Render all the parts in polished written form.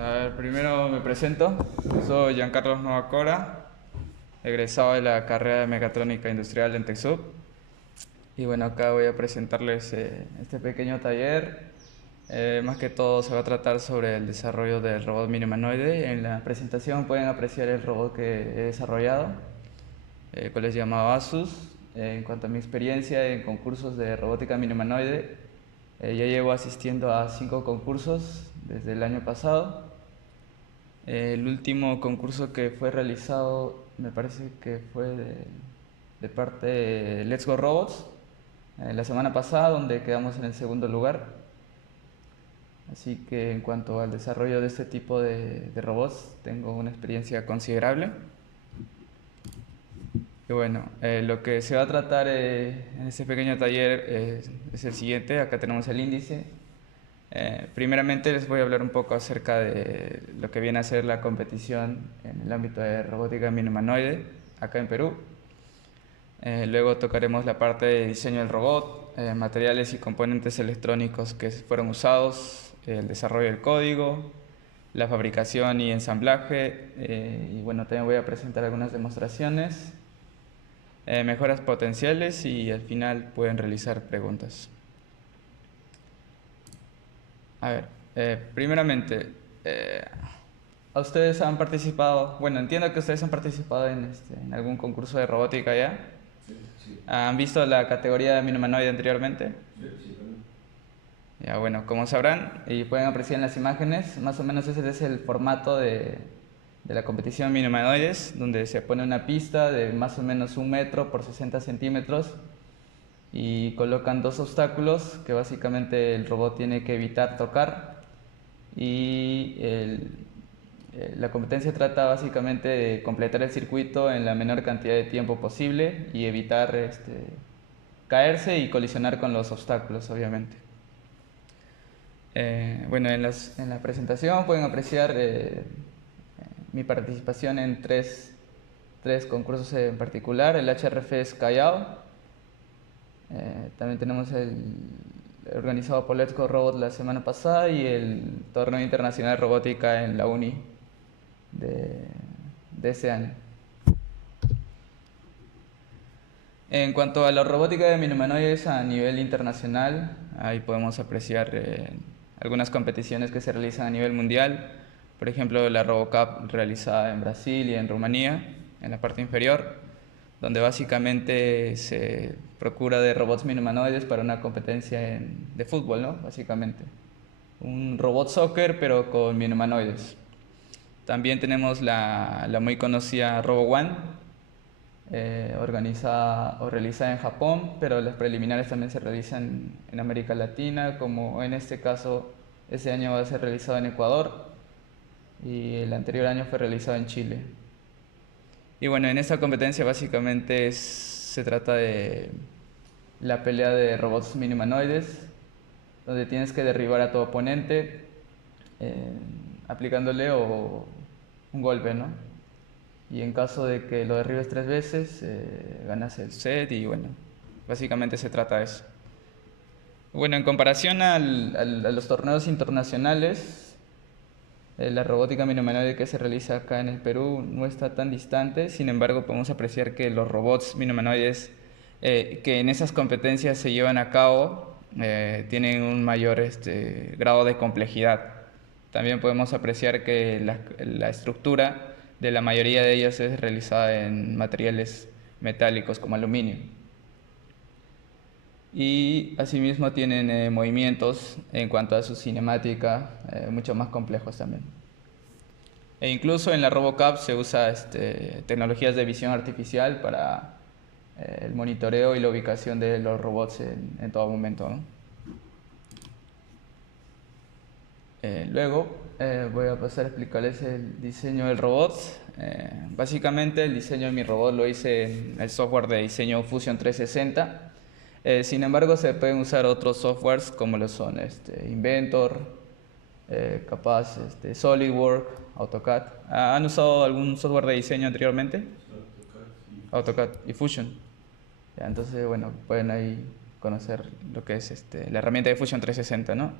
A ver, primero me presento. Soy Giancarlos Novacora, egresado de la carrera de Mecatrónica Industrial en TechSoup. Y bueno, acá voy a presentarles este pequeño taller. Más que todo se va a tratar sobre el desarrollo del robot mini humanoide. En la presentación pueden apreciar el robot que he desarrollado, el cual es llamado Asus. En cuanto a mi experiencia en concursos de robótica mini humanoide, ya llevo asistiendo a 5 concursos desde el año pasado. El último concurso que fue realizado me parece que fue de parte de Let's Go Robots la semana pasada, donde quedamos en el segundo lugar. Así que en cuanto al desarrollo de este tipo de robots, tengo una experiencia considerable. Y bueno, lo que se va a tratar en este pequeño taller es el siguiente. Acá tenemos el índice. Primeramente les voy a hablar un poco acerca de lo que viene a ser la competición en el ámbito de robótica mini humanoide acá en Perú. Luego tocaremos la parte de diseño del robot, materiales y componentes electrónicos que fueron usados, el desarrollo del código, la fabricación y ensamblaje, y bueno, también voy a presentar algunas demostraciones, mejoras potenciales y al final pueden realizar preguntas. A ver, primeramente, ¿a ustedes han participado? Bueno, entiendo que ustedes han participado en algún concurso de robótica ya. Sí, sí, ¿Han visto la categoría de mini humanoide anteriormente? sí, sí, claro. Ya, bueno, como sabrán y pueden apreciar en las imágenes, más o menos ese es el formato de la competición mini humanoides, donde se pone una pista de más o menos 1 metro por 60 centímetros y colocan 2 obstáculos que básicamente el robot tiene que evitar tocar. Y la competencia trata básicamente de completar el circuito en la menor cantidad de tiempo posible y evitar caerse y colisionar con los obstáculos, obviamente. Bueno, en la presentación pueden apreciar mi participación en tres concursos en particular. El HRF Callao. También tenemos el organizado por Let's Go Robot la semana pasada y el torneo internacional de robótica en la uni de, de ese año. En cuanto a la robótica de minihumanoides a nivel internacional, ahí podemos apreciar algunas competiciones que se realizan a nivel mundial. Por ejemplo, la RoboCup realizada en Brasil y en Rumanía, en la parte inferior, donde básicamente se procura de robots minihumanoides para una competencia de fútbol, ¿no? Básicamente. Un robot soccer, pero con minihumanoides. También tenemos la muy conocida RoboOne, organizada o realizada en Japón, pero las preliminares también se realizan en América Latina, como en este caso ese año va a ser realizado en Ecuador y el anterior año fue realizado en Chile. Y bueno, en esta competencia básicamente se trata de la pelea de robots minihumanoides, donde tienes que derribar a tu oponente eh, aplicándole un golpe, ¿no? Y en caso de que lo derribes 3 veces, ganas el set y bueno, básicamente se trata de eso. Bueno, en comparación a los torneos internacionales, la robótica minihumanoide que se realiza acá en el Perú no está tan distante, sin embargo podemos apreciar que los robots minihumanoides que en esas competencias se llevan a cabo tienen un mayor grado de complejidad. También podemos apreciar que la estructura de la mayoría de ellas es realizada en materiales metálicos como aluminio. Y asimismo tienen movimientos en cuanto a su cinemática mucho más complejos también. E incluso en la RoboCup se usa tecnologías de visión artificial para el monitoreo y la ubicación de los robots en todo momento, ¿no? Luego voy a pasar a explicarles el diseño del robot. Básicamente el diseño de mi robot lo hice en el software de diseño Fusion 360. Sin embargo, se pueden usar otros softwares como lo son Inventor, capaz SolidWorks, AutoCAD. ¿Han usado algún software de diseño anteriormente? AutoCAD y Fusion. Ya, entonces, bueno, pueden ahí conocer lo que es la herramienta de Fusion 360, ¿no?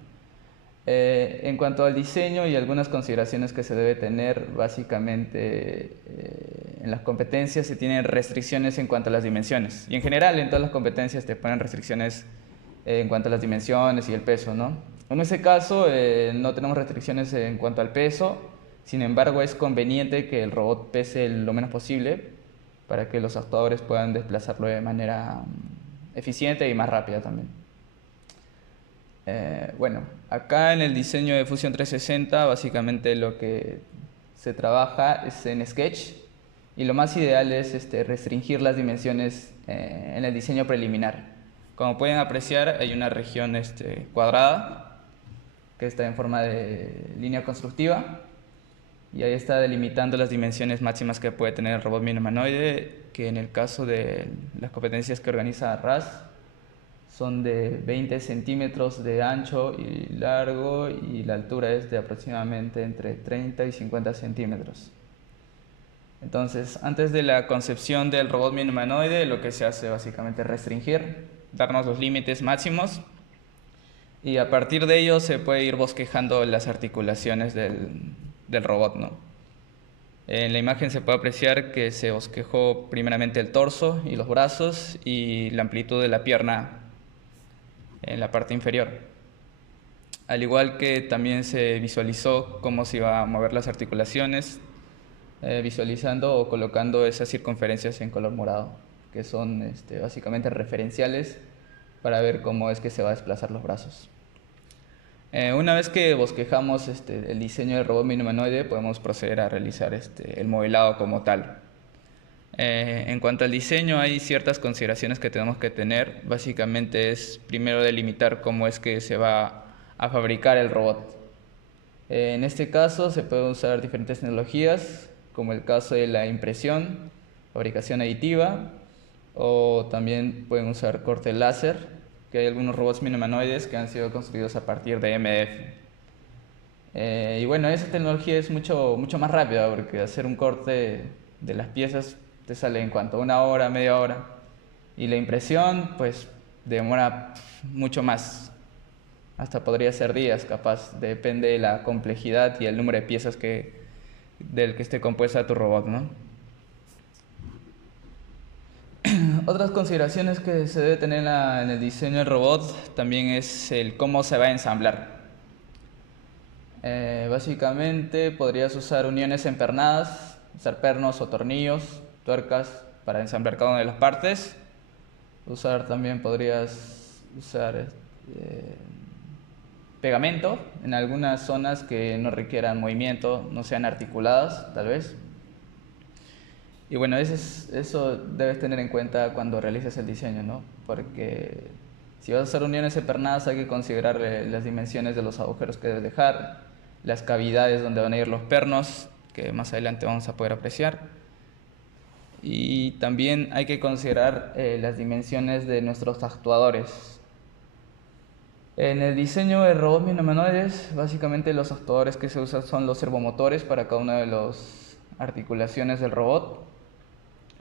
En cuanto al diseño y algunas consideraciones que se debe tener, básicamente en las competencias se tienen restricciones en cuanto a las dimensiones. Y en general en todas las competencias te ponen restricciones en cuanto a las dimensiones y el peso, ¿no? En ese caso no tenemos restricciones en cuanto al peso, sin embargo es conveniente que el robot pese lo menos posible para que los actuadores puedan desplazarlo de manera eficiente y más rápida también. Bueno, acá en el diseño de Fusion 360 básicamente lo que se trabaja es en Sketch y lo más ideal es restringir las dimensiones en el diseño preliminar. Como pueden apreciar hay una región cuadrada que está en forma de línea constructiva y ahí está delimitando las dimensiones máximas que puede tener el robot mini humanoide, que en el caso de las competencias que organiza RAS son de 20 centímetros de ancho y largo y la altura es de aproximadamente entre 30 y 50 centímetros. Entonces, antes de la concepción del robot mini humanoide, lo que se hace básicamente es restringir, darnos los límites máximos y a partir de ello se puede ir bosquejando las articulaciones del robot, ¿no? En la imagen se puede apreciar que se bosquejó primeramente el torso y los brazos y la amplitud de la pierna en la parte inferior. Al igual que también se visualizó cómo se iba a mover las articulaciones, visualizando o colocando esas circunferencias en color morado, que son básicamente referenciales para ver cómo es que se va a desplazar los brazos. Una vez que bosquejamos el diseño del robot mini humanoide, podemos proceder a realizar el modelado como tal. En cuanto al diseño, hay ciertas consideraciones que tenemos que tener. Básicamente es primero delimitar cómo es que se va a fabricar el robot. En este caso se pueden usar diferentes tecnologías, como el caso de la impresión, fabricación aditiva, o también pueden usar corte láser, que hay algunos robots mini humanoides que han sido construidos a partir de MDF. Y bueno, esa tecnología es mucho más rápida, porque hacer un corte de las piezas te sale en cuanto a una hora, media hora. Y la impresión, pues, demora mucho más. Hasta podría ser días, capaz. Depende de la complejidad y el número de piezas del que esté compuesta tu robot, ¿no? Otras consideraciones que se debe tener en el diseño del robot también es el cómo se va a ensamblar. Básicamente podrías usar uniones empernadas, usar pernos o tornillos, tuercas para ensamblar cada una de las partes. También podrías usar pegamento en algunas zonas que no requieran movimiento, no sean articuladas tal vez. Y bueno, eso debes tener en cuenta cuando realices el diseño, ¿no? Porque si vas a hacer uniones empernadas hay que considerar las dimensiones de los agujeros que debes dejar, las cavidades donde van a ir los pernos, que más adelante vamos a poder apreciar. Y también hay que considerar las dimensiones de nuestros actuadores. En el diseño de robots mini humanoides, básicamente los actuadores que se usan son los servomotores para cada una de las articulaciones del robot.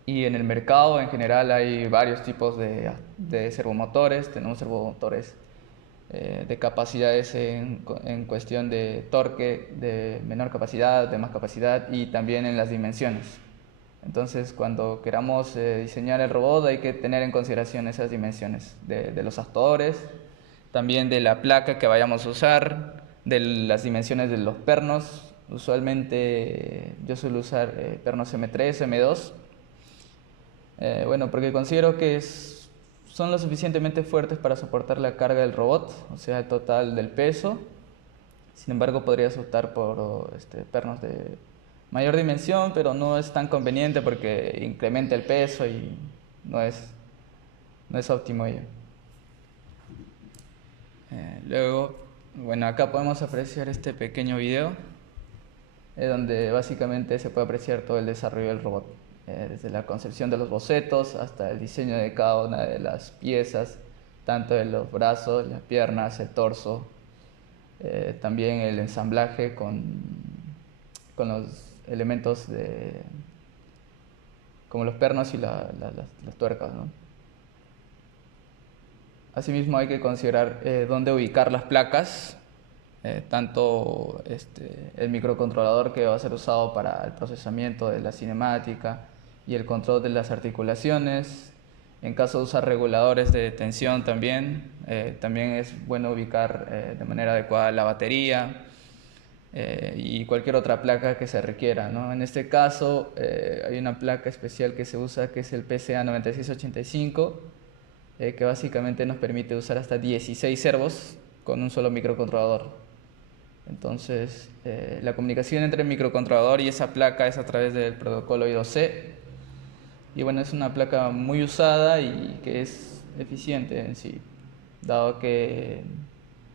Y en el mercado en general hay varios tipos de servomotores. Tenemos servomotores de capacidades en cuestión de torque, de menor capacidad, de más capacidad y también en las dimensiones. Entonces, cuando queramos diseñar el robot hay que tener en consideración esas dimensiones de los actuadores, también de la placa que vayamos a usar, de las dimensiones de los pernos. Usualmente yo suelo usar pernos M3, M2. Bueno, porque considero que son lo suficientemente fuertes para soportar la carga del robot, o sea, el total del peso. Sin embargo, podrías optar por pernos de mayor dimensión, pero no es tan conveniente porque incrementa el peso y no es óptimo ello. Luego, bueno, acá podemos apreciar este pequeño video donde básicamente se puede apreciar todo el desarrollo del robot. Desde la concepción de los bocetos hasta el diseño de cada una de las piezas, tanto de los brazos, las piernas, el torso, también el ensamblaje con los elementos como los pernos y las tuercas, ¿no? Asimismo hay que considerar dónde ubicar las placas tanto el microcontrolador que va a ser usado para el procesamiento de la cinemática y el control de las articulaciones. En caso de usar reguladores de tensión también es bueno ubicar de manera adecuada la batería y cualquier otra placa que se requiera, ¿no? En este caso hay una placa especial que se usa que es el PCA 9685, que básicamente nos permite usar hasta 16 servos con un solo microcontrolador. Entonces la comunicación entre el microcontrolador y esa placa es a través del protocolo I2C. Y bueno, es una placa muy usada y que es eficiente en sí, dado que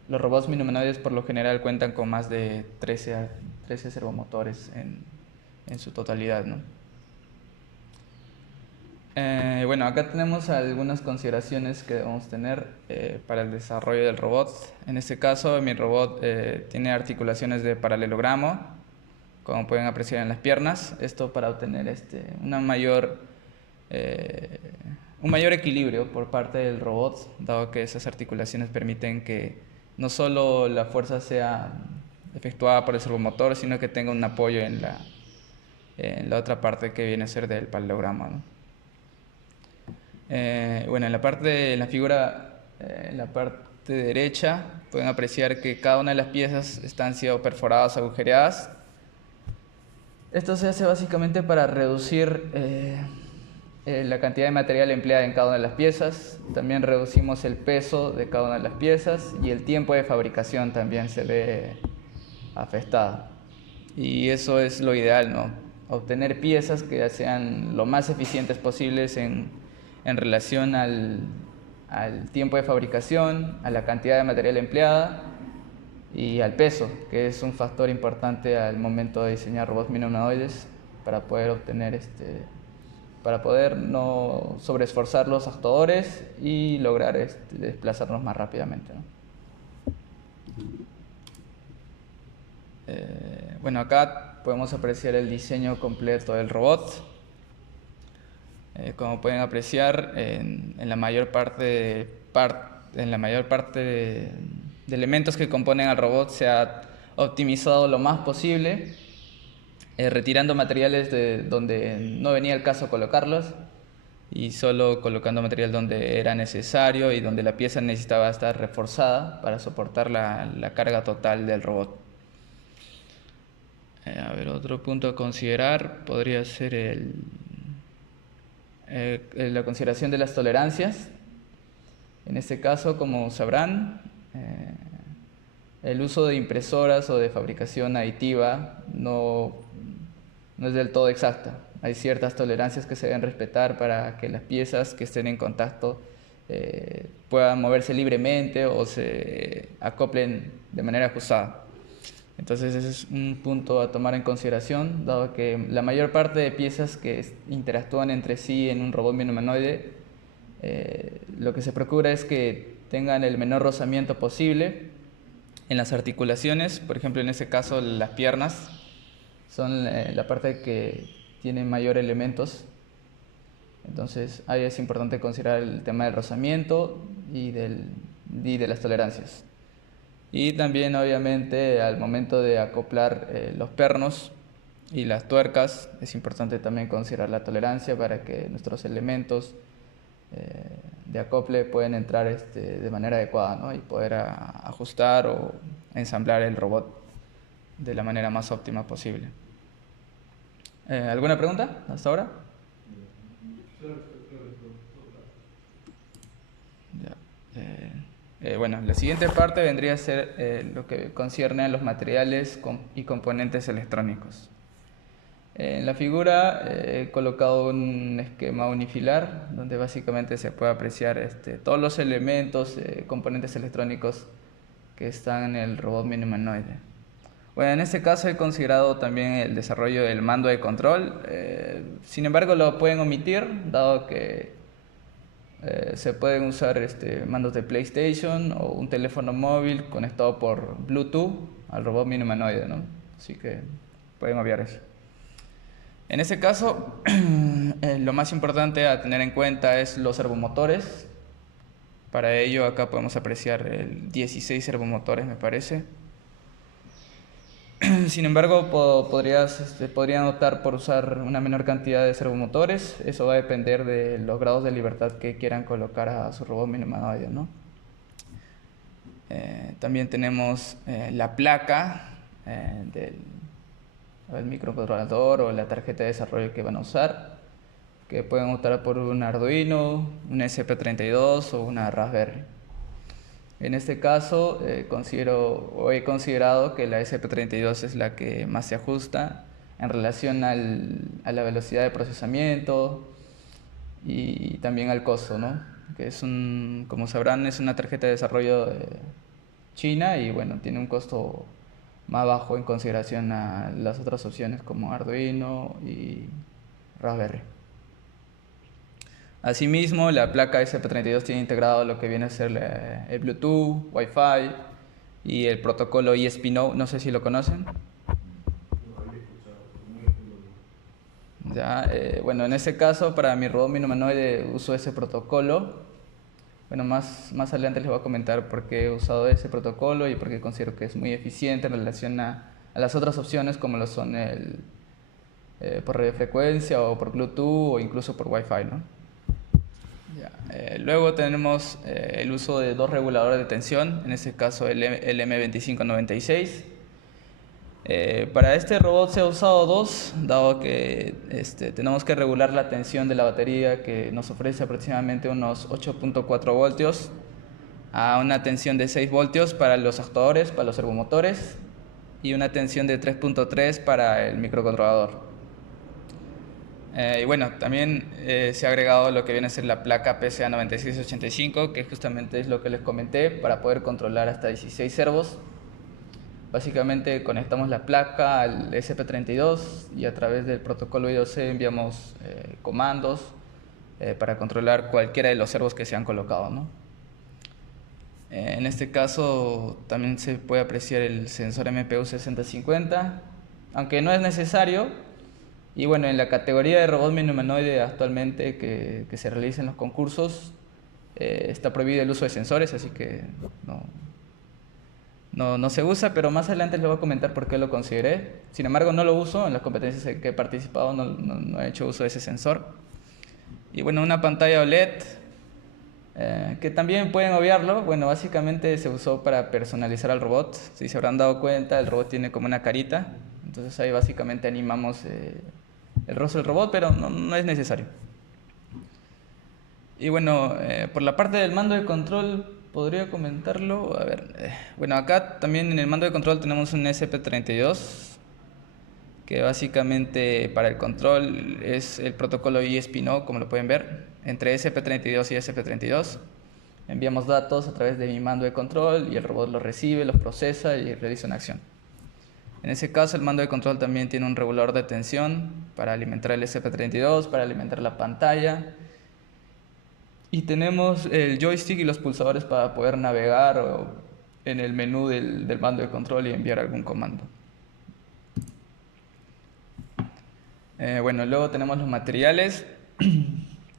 los robots mini-humanoides por lo general cuentan con más de 13 servomotores en su totalidad, ¿no? Bueno, acá tenemos algunas consideraciones que debemos tener para el desarrollo del robot. En este caso, mi robot tiene articulaciones de paralelogramo, como pueden apreciar en las piernas. Esto para obtener un mayor equilibrio por parte del robot, dado que esas articulaciones permiten que no solo la fuerza sea efectuada por el servomotor, sino que tenga un apoyo en la otra parte que viene a ser del paralelogramo, ¿no? Bueno, en la figura, en la parte derecha, pueden apreciar que cada una de las piezas están siendo perforadas, agujereadas. Esto se hace básicamente para reducir la cantidad de material empleada en cada una de las piezas. También reducimos el peso de cada una de las piezas y el tiempo de fabricación también se ve afectado. Y eso es lo ideal, ¿no? Obtener piezas que sean lo más eficientes posibles en relación al tiempo de fabricación, a la cantidad de material empleada y al peso, que es un factor importante al momento de diseñar robots mini-humanoides para poder para poder no sobreesforzar los actuadores y lograr desplazarnos más rápidamente, ¿no? Bueno, acá podemos apreciar el diseño completo del robot. Como pueden apreciar, en la mayor parte de elementos que componen al robot se ha optimizado lo más posible, retirando materiales de donde no venía el caso colocarlos y solo colocando material donde era necesario y donde la pieza necesitaba estar reforzada para soportar la carga total del robot. A ver, otro punto a considerar podría ser la consideración de las tolerancias. En este caso, como sabrán, el uso de impresoras o de fabricación aditiva no es del todo exacta. Hay ciertas tolerancias que se deben respetar para que las piezas que estén en contacto puedan moverse libremente o se acoplen de manera ajustada. Entonces ese es un punto a tomar en consideración, dado que la mayor parte de piezas que interactúan entre sí en un robot mini-humanoide, lo que se procura es que tengan el menor rozamiento posible en las articulaciones. Por ejemplo, en este caso las piernas son la parte que tiene mayor elementos. Entonces ahí es importante considerar el tema del rozamiento y de las tolerancias. Y también obviamente al momento de acoplar los pernos y las tuercas es importante también considerar la tolerancia para que nuestros elementos de acople puedan entrar de manera adecuada, ¿no? Y poder ajustar o ensamblar el robot de la manera más óptima posible. ¿Alguna pregunta hasta ahora? Bueno, la siguiente parte vendría a ser lo que concierne a los materiales y componentes electrónicos. En la figura he colocado un esquema unifilar donde básicamente se puede apreciar todos los elementos, componentes electrónicos que están en el robot mini-humanoide. Bueno, en este caso he considerado también el desarrollo del mando de control. Sin embargo, lo pueden omitir, dado que se pueden usar mandos de PlayStation o un teléfono móvil conectado por Bluetooth al robot mini-humanoide, ¿no? Así que pueden obviar eso. En este caso, lo más importante a tener en cuenta es los servomotores. Para ello acá podemos apreciar 16 servomotores, me parece. Sin embargo, podrían optar por usar una menor cantidad de servomotores. Eso va a depender de los grados de libertad que quieran colocar a su robot humanoide, ¿no? También tenemos la placa del microcontrolador o la tarjeta de desarrollo que van a usar, que pueden optar por un Arduino, un ESP32 o una Raspberry. En este caso, he considerado que la ESP32 es la que más se ajusta en relación a la velocidad de procesamiento y también al costo, ¿no? Que como sabrán, es una tarjeta de desarrollo china y bueno, tiene un costo más bajo en consideración a las otras opciones como Arduino y Raspberry. Asimismo, la placa ESP32 tiene integrado lo que viene a ser el Bluetooth, Wi-Fi y el protocolo ESP-NO, no sé si lo conocen. Ya, bueno, en ese caso, para mi robot humanoide uso ese protocolo. Bueno, más adelante les voy a comentar por qué he usado ese protocolo y por qué considero que es muy eficiente en relación a las otras opciones como lo son por radiofrecuencia o por Bluetooth o incluso por Wi-Fi, ¿no? Luego tenemos el uso de dos reguladores de tensión, en este caso el M2596. Para este robot se ha usado dos, dado que tenemos que regular la tensión de la batería, que nos ofrece aproximadamente unos 8.4 voltios a una tensión de 6 voltios para los actuadores, para los servomotores, y una tensión de 3.3 para el microcontrolador. Y bueno, también se ha agregado lo que viene a ser la placa PCA9685, que justamente es lo que les comenté, para poder controlar hasta 16 servos. Básicamente conectamos la placa al ESP32 y a través del protocolo I2C enviamos comandos para controlar cualquiera de los servos que se han colocado, ¿no? En este caso también se puede apreciar el sensor MPU 6050, aunque no es necesario. Y bueno, en la categoría de robot humanoide actualmente que se realiza en los concursos está prohibido el uso de sensores, así que no se usa, pero más adelante les voy a comentar por qué lo consideré. Sin embargo, no lo uso, en las competencias en que he participado no he hecho uso de ese sensor. Y bueno, una pantalla OLED, que también pueden obviarlo. Bueno, básicamente se usó para personalizar al robot. Si se habrán dado cuenta, el robot tiene como una carita, entonces ahí básicamente animamos el rostro del robot, pero no es necesario. Y bueno, por la parte del mando de control, podría comentarlo. A ver, bueno, acá también en el mando de control tenemos un ESP32, que básicamente para el control es el protocolo ESP-NO, como lo pueden ver, entre ESP32 y ESP32. Enviamos datos a través de mi mando de control y el robot los recibe, los procesa y realiza una acción. En ese caso, el mando de control también tiene un regulador de tensión para alimentar el ESP32, para alimentar la pantalla. Y tenemos el joystick y los pulsadores para poder navegar en el menú del mando de control y enviar algún comando. Bueno, luego tenemos los materiales,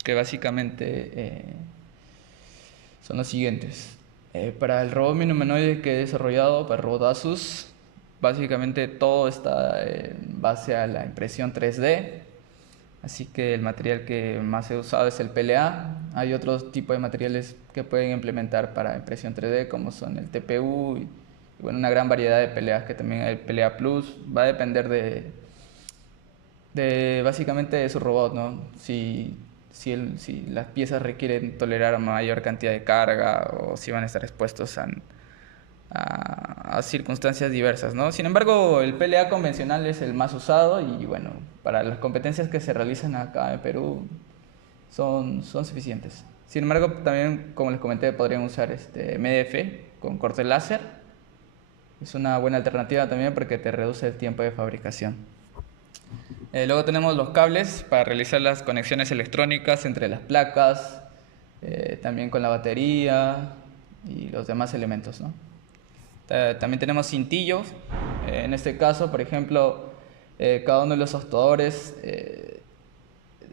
que básicamente son los siguientes. Para el robot humanoide que he desarrollado, para el robot Asus, básicamente todo está en base a la impresión 3D. Así que el material que más he usado es el PLA. Hay otros tipos de materiales que pueden implementar para impresión 3D, como son el TPU y bueno, una gran variedad de PLAs, que también hay PLA Plus. Va a depender básicamente de su robot, ¿no? Si las piezas requieren tolerar mayor cantidad de carga o si van a estar expuestos a circunstancias diversas, ¿no? Sin embargo, el PLA convencional es el más usado y bueno, para las competencias que se realizan acá en Perú son suficientes. Sin embargo, también, como les comenté, podrían usar MDF con corte láser. Es una buena alternativa también porque te reduce el tiempo de fabricación. Luego tenemos los cables para realizar las conexiones electrónicas entre las placas, también con la batería y los demás elementos, ¿no? También tenemos cintillos. En este caso, por ejemplo, cada uno de los actuadores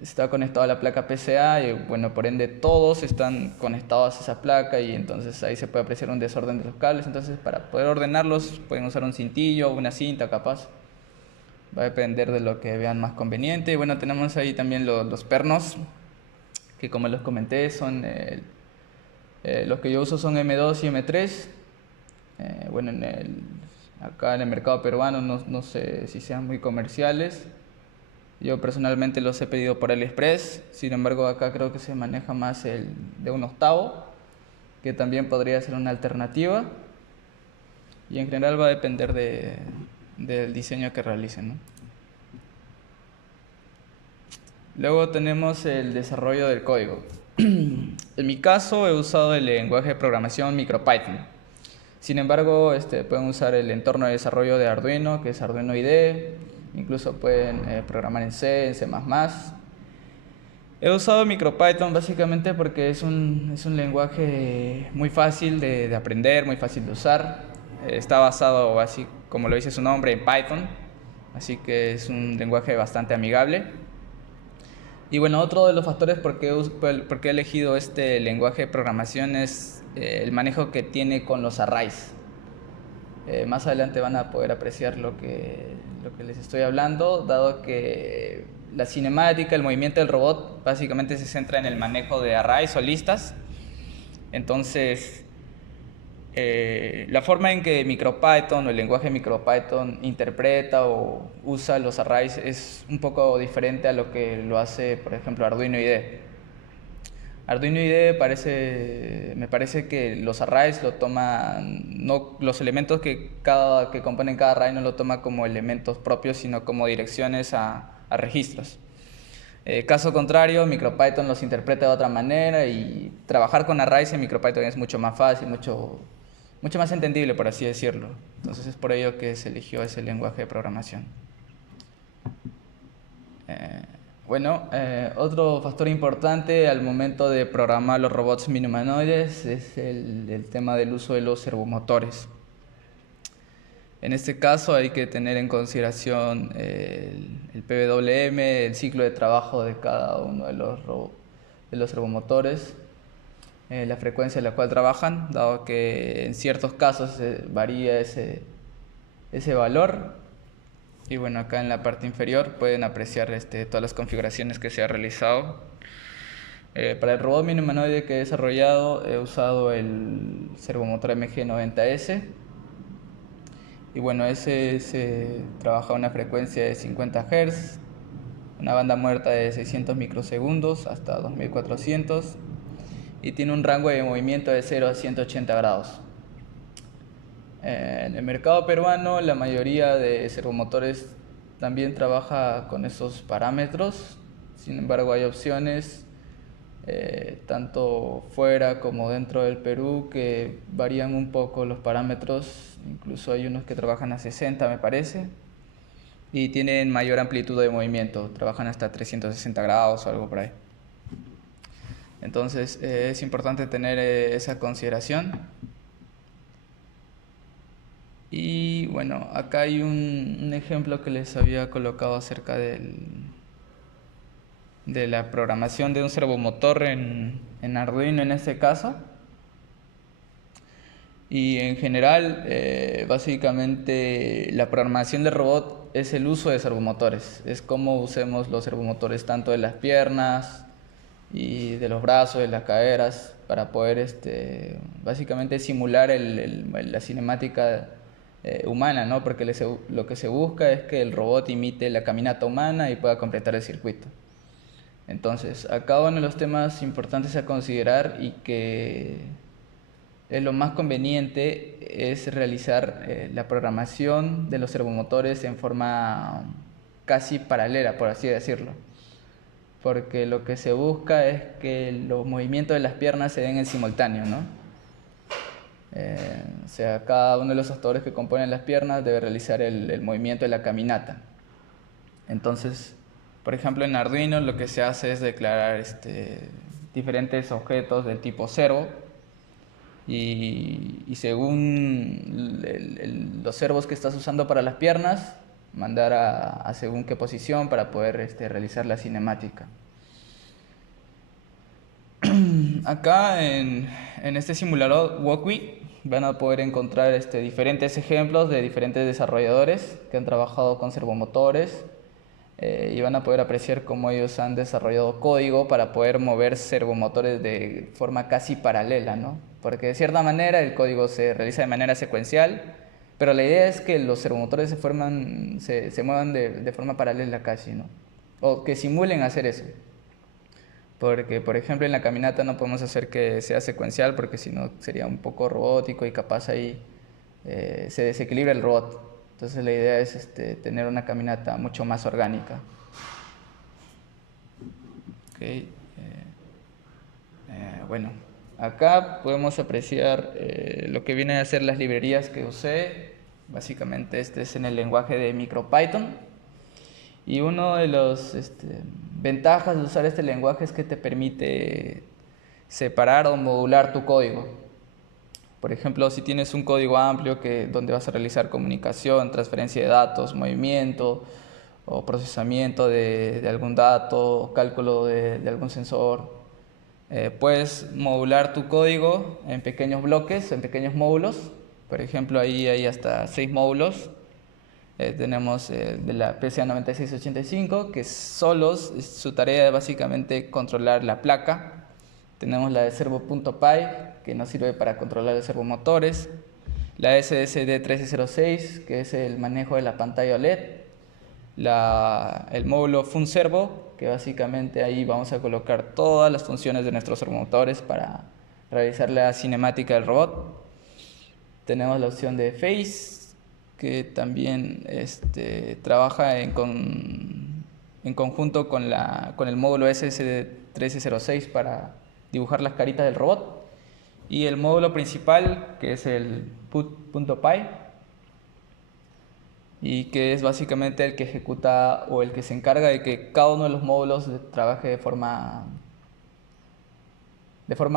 está conectado a la placa PCA y bueno, por ende todos están conectados a esa placa y entonces ahí se puede apreciar un desorden de los cables. Entonces para poder ordenarlos pueden usar un cintillo o una cinta capaz. Va a depender de lo que vean más conveniente. Y bueno, tenemos ahí también los pernos, que como les comenté son los que yo uso son M2 y M3. Bueno, acá en el mercado peruano no sé si sean muy comerciales. Yo personalmente los he pedido por AliExpress, sin embargo acá creo que se maneja más el de 1/8, que también podría ser una alternativa. Y en general va a depender del diseño que realicen, ¿no? Luego tenemos el desarrollo del código. En mi caso he usado el lenguaje de programación MicroPython. Sin embargo, pueden usar el entorno de desarrollo de Arduino, que es Arduino IDE. Incluso pueden programar en C, en C++. He usado MicroPython básicamente porque es un lenguaje muy fácil de aprender, muy fácil de usar. Está basado, así como lo dice su nombre, en Python. Así que es un lenguaje bastante amigable. Y bueno, otro de los factores por qué he elegido este lenguaje de programación es el manejo que tiene con los arrays. Más adelante van a poder apreciar lo que les estoy hablando, dado que la cinemática, el movimiento del robot básicamente se centra en el manejo de arrays o listas. Entonces, la forma en que MicroPython o el lenguaje MicroPython interpreta o usa los arrays es un poco diferente a lo que lo hace, por ejemplo, Arduino IDE. Arduino IDE me parece que los arrays lo toman, no, los elementos que componen cada array no lo toma como elementos propios, sino como direcciones a registros. Caso contrario, MicroPython los interpreta de otra manera y trabajar con arrays en MicroPython es mucho más fácil, mucho más entendible, por así decirlo. Entonces es por ello que se eligió ese lenguaje de programación. Otro factor importante al momento de programar los robots mini humanoides es el tema del uso de los servomotores. En este caso hay que tener en consideración el PWM, el ciclo de trabajo de cada uno de los servomotores, la frecuencia en la cual trabajan, dado que en ciertos casos varía ese valor. Y bueno, acá en la parte inferior pueden apreciar todas las configuraciones que se ha realizado. Para el robot mini humanoide que he desarrollado he usado el servomotor MG90S. Y bueno, ese se trabaja a una frecuencia de 50 Hz, una banda muerta de 600 microsegundos hasta 2400 y tiene un rango de movimiento de 0 a 180 grados. En el mercado peruano la mayoría de servomotores también trabaja con esos parámetros, sin embargo hay opciones tanto fuera como dentro del Perú que varían un poco los parámetros, incluso hay unos que trabajan a 60 me parece y tienen mayor amplitud de movimiento, trabajan hasta 360 grados o algo por ahí. Entonces es importante tener esa consideración. Y bueno, acá hay un ejemplo que les había colocado acerca de la programación de un servomotor en Arduino en este caso. Y en general, básicamente la programación del robot es el uso de servomotores. Es cómo usemos los servomotores tanto de las piernas y de los brazos, de las caderas, para poder básicamente simular la cinemática humana, ¿no? Porque lo que se busca es que el robot imite la caminata humana y pueda completar el circuito. Entonces, acá uno de los temas importantes a considerar y que es lo más conveniente es realizar la programación de los servomotores en forma casi paralela, por así decirlo. Porque lo que se busca es que los movimientos de las piernas se den en simultáneo, ¿no? O sea, cada uno de los actores que componen las piernas debe realizar el movimiento de la caminata. Entonces, por ejemplo, en Arduino lo que se hace es declarar diferentes objetos del tipo servo y según los servos que estás usando para las piernas, mandar a según qué posición para poder realizar la cinemática. Acá en este simulador Walkway van a poder encontrar diferentes ejemplos de diferentes desarrolladores que han trabajado con servomotores, y van a poder apreciar cómo ellos han desarrollado código para poder mover servomotores de forma casi paralela, ¿no? Porque de cierta manera el código se realiza de manera secuencial, pero la idea es que los servomotores se muevan de forma paralela casi, ¿no? O que simulen hacer eso. Porque, por ejemplo, en la caminata no podemos hacer que sea secuencial porque si no sería un poco robótico y capaz ahí se desequilibra el robot. Entonces la idea es tener una caminata mucho más orgánica. Okay. Bueno, acá podemos apreciar lo que vienen a ser las librerías que usé. Básicamente este es en el lenguaje de MicroPython. Y una de las ventajas de usar este lenguaje es que te permite separar o modular tu código. Por ejemplo, si tienes un código amplio donde vas a realizar comunicación, transferencia de datos, movimiento o procesamiento de algún dato, cálculo de algún sensor, puedes modular tu código en pequeños bloques, en pequeños módulos. Por ejemplo, ahí hay hasta 6 módulos. Tenemos de la PCA9685, que su tarea es básicamente controlar la placa. Tenemos la de servo.py, que nos sirve para controlar los servomotores. La SSD1306, que es el manejo de la pantalla OLED. El módulo FunServo, que básicamente ahí vamos a colocar todas las funciones de nuestros servomotores para realizar la cinemática del robot. Tenemos la opción de Face, que también trabaja en conjunto con el módulo SSD1306 para dibujar las caritas del robot. Y el módulo principal, que es el put.py, y que es básicamente el que ejecuta o el que se encarga de que cada uno de los módulos trabaje de forma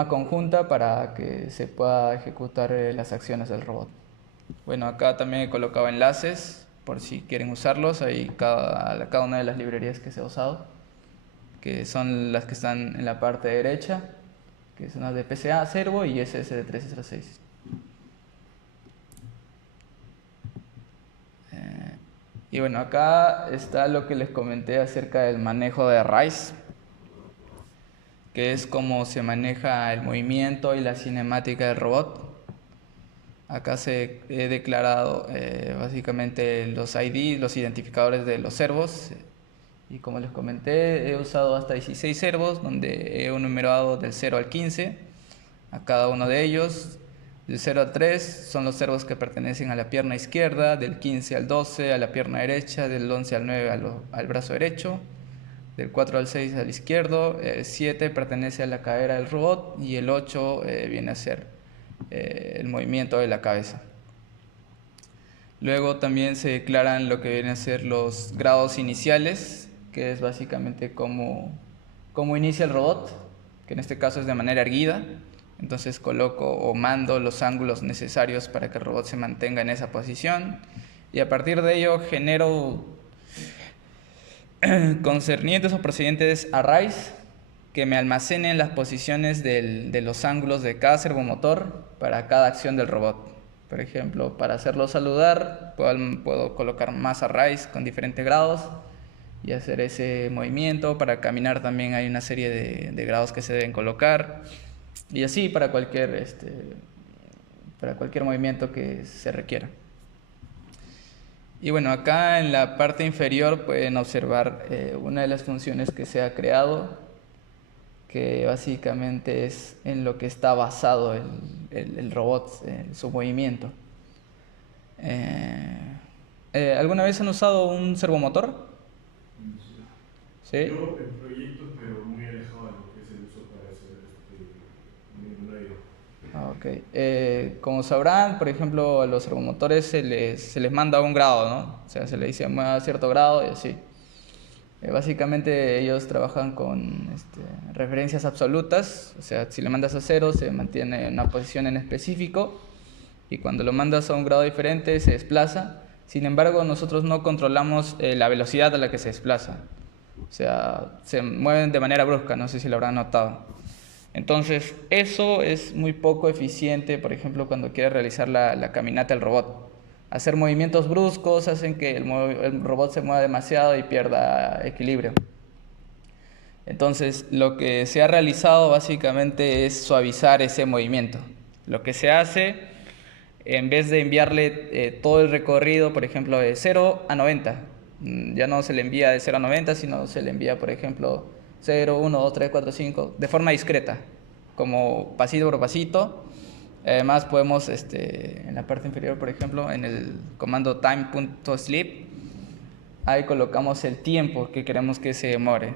conjunta para que se pueda ejecutar las acciones del robot. Bueno, acá también he colocado enlaces por si quieren usarlos. Ahí cada una de las librerías que se ha usado, que son las que están en la parte derecha, que son las de PCA, Servo y SSD1306. Y bueno, acá está lo que les comenté acerca del manejo de arrays, que es cómo se maneja el movimiento y la cinemática del robot. Acá he declarado básicamente los ID, los identificadores de los servos. Y como les comenté, he usado hasta 16 servos, donde he enumerado del 0 al 15 a cada uno de ellos. Del 0 al 3 son los servos que pertenecen a la pierna izquierda, del 15 al 12 a la pierna derecha, del 11 al 9 al brazo derecho, del 4 al 6 al izquierdo, el 7 pertenece a la cadera del robot y el 8 viene a ser el movimiento de la cabeza. Luego también se declaran lo que vienen a ser los grados iniciales, que es básicamente cómo inicia el robot, que en este caso es de manera erguida. Entonces coloco o mando los ángulos necesarios para que el robot se mantenga en esa posición, y a partir de ello genero concernientes o procedentes arrays que me almacenen las posiciones de los ángulos de cada servomotor para cada acción del robot. Por ejemplo, para hacerlo saludar, puedo colocar más arrays con diferentes grados y hacer ese movimiento. Para caminar también hay una serie de grados que se deben colocar. Y así para cualquier movimiento que se requiera. Y bueno, acá en la parte inferior pueden observar una de las funciones que se ha creado, que básicamente es en lo que está basado el robot, su movimiento. ¿Alguna vez han usado un servomotor? Sí. Yo en proyectos, pero muy alejado de lo que es el uso para hacer Como sabrán, por ejemplo, a los servomotores se les manda un grado, ¿no? O sea, se les dice mueva a cierto grado y así. Básicamente ellos trabajan con referencias absolutas. O sea, si le mandas a 0 se mantiene en una posición en específico, y cuando lo mandas a un grado diferente se desplaza. Sin embargo, nosotros no controlamos la velocidad a la que se desplaza. O sea, se mueven de manera brusca, no sé si lo habrán notado. Entonces, eso es muy poco eficiente, por ejemplo, cuando quieres realizar la caminata del robot. Hacer movimientos bruscos hacen que el robot se mueva demasiado y pierda equilibrio. Entonces, lo que se ha realizado básicamente es suavizar ese movimiento. Lo que se hace, en vez de enviarle todo el recorrido, por ejemplo, de 0 a 90, ya no se le envía de 0 a 90, sino se le envía, por ejemplo, 0, 1, 2, 3, 4, 5, de forma discreta, como pasito por pasito. Además podemos, en la parte inferior, por ejemplo, en el comando time.sleep, ahí colocamos el tiempo que queremos que se demore.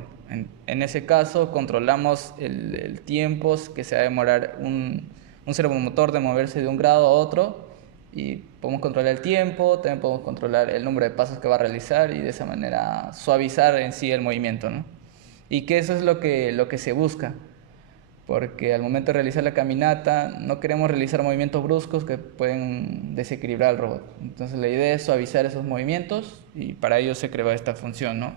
En ese caso controlamos el tiempo que se va a demorar un servomotor de moverse de un grado a otro, y podemos controlar el tiempo, también podemos controlar el número de pasos que va a realizar y de esa manera suavizar en sí el movimiento, ¿no? Y que eso es lo que se busca, porque al momento de realizar la caminata no queremos realizar movimientos bruscos que pueden desequilibrar al robot. Entonces la idea es suavizar esos movimientos y para ello se creó esta función, ¿no?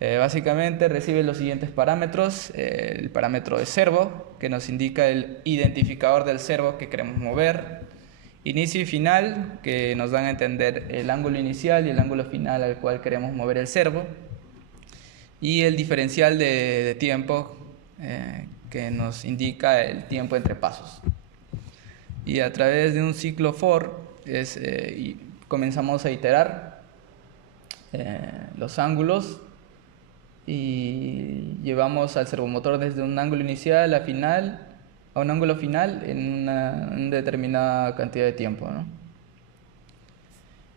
Básicamente recibe los siguientes parámetros: el parámetro de servo, que nos indica el identificador del servo que queremos mover; inicio y final, que nos dan a entender el ángulo inicial y el ángulo final al cual queremos mover el servo; y el diferencial de tiempo, que nos indica el tiempo entre pasos. Y a través de un ciclo for comenzamos a iterar los ángulos y llevamos al servomotor desde un ángulo inicial a un ángulo final en una determinada cantidad de tiempo, ¿no?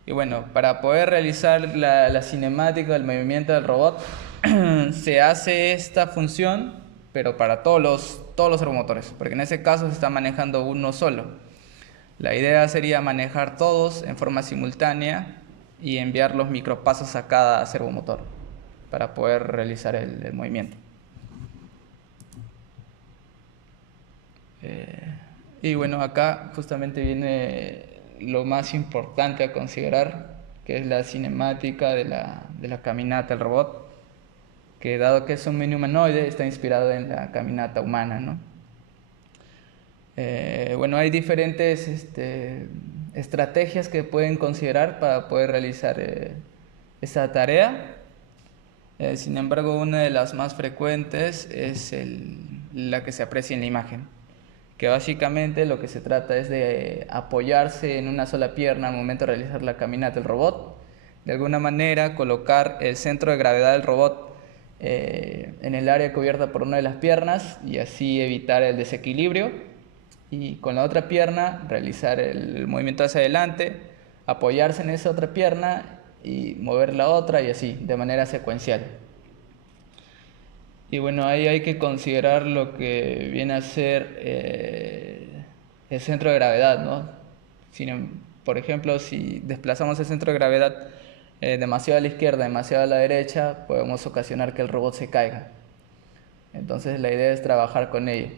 Y bueno, para poder realizar la cinemática del movimiento del robot se hace esta función, pero para todos los servomotores, porque en ese caso se está manejando uno solo. La idea sería manejar todos en forma simultánea y enviar los micropasos a cada servomotor para poder realizar el movimiento. Y bueno, acá justamente viene lo más importante a considerar, que es la cinemática de la caminata del robot, que dado que es un mini humanoide, está inspirado en la caminata humana, ¿no? Bueno, hay diferentes estrategias que pueden considerar para poder realizar esa tarea. Sin embargo, una de las más frecuentes es la que se aprecia en la imagen, que básicamente lo que se trata es de apoyarse en una sola pierna al momento de realizar la caminata del robot. De alguna manera colocar el centro de gravedad del robot en el área cubierta por una de las piernas y así evitar el desequilibrio, y con la otra pierna realizar el movimiento hacia adelante, apoyarse en esa otra pierna y mover la otra, y así de manera secuencial. Y bueno, ahí hay que considerar lo que viene a ser el centro de gravedad, ¿no? Por ejemplo, si desplazamos el centro de gravedad demasiado a la izquierda, demasiado a la derecha, podemos ocasionar que el robot se caiga. Entonces la idea es trabajar con ello.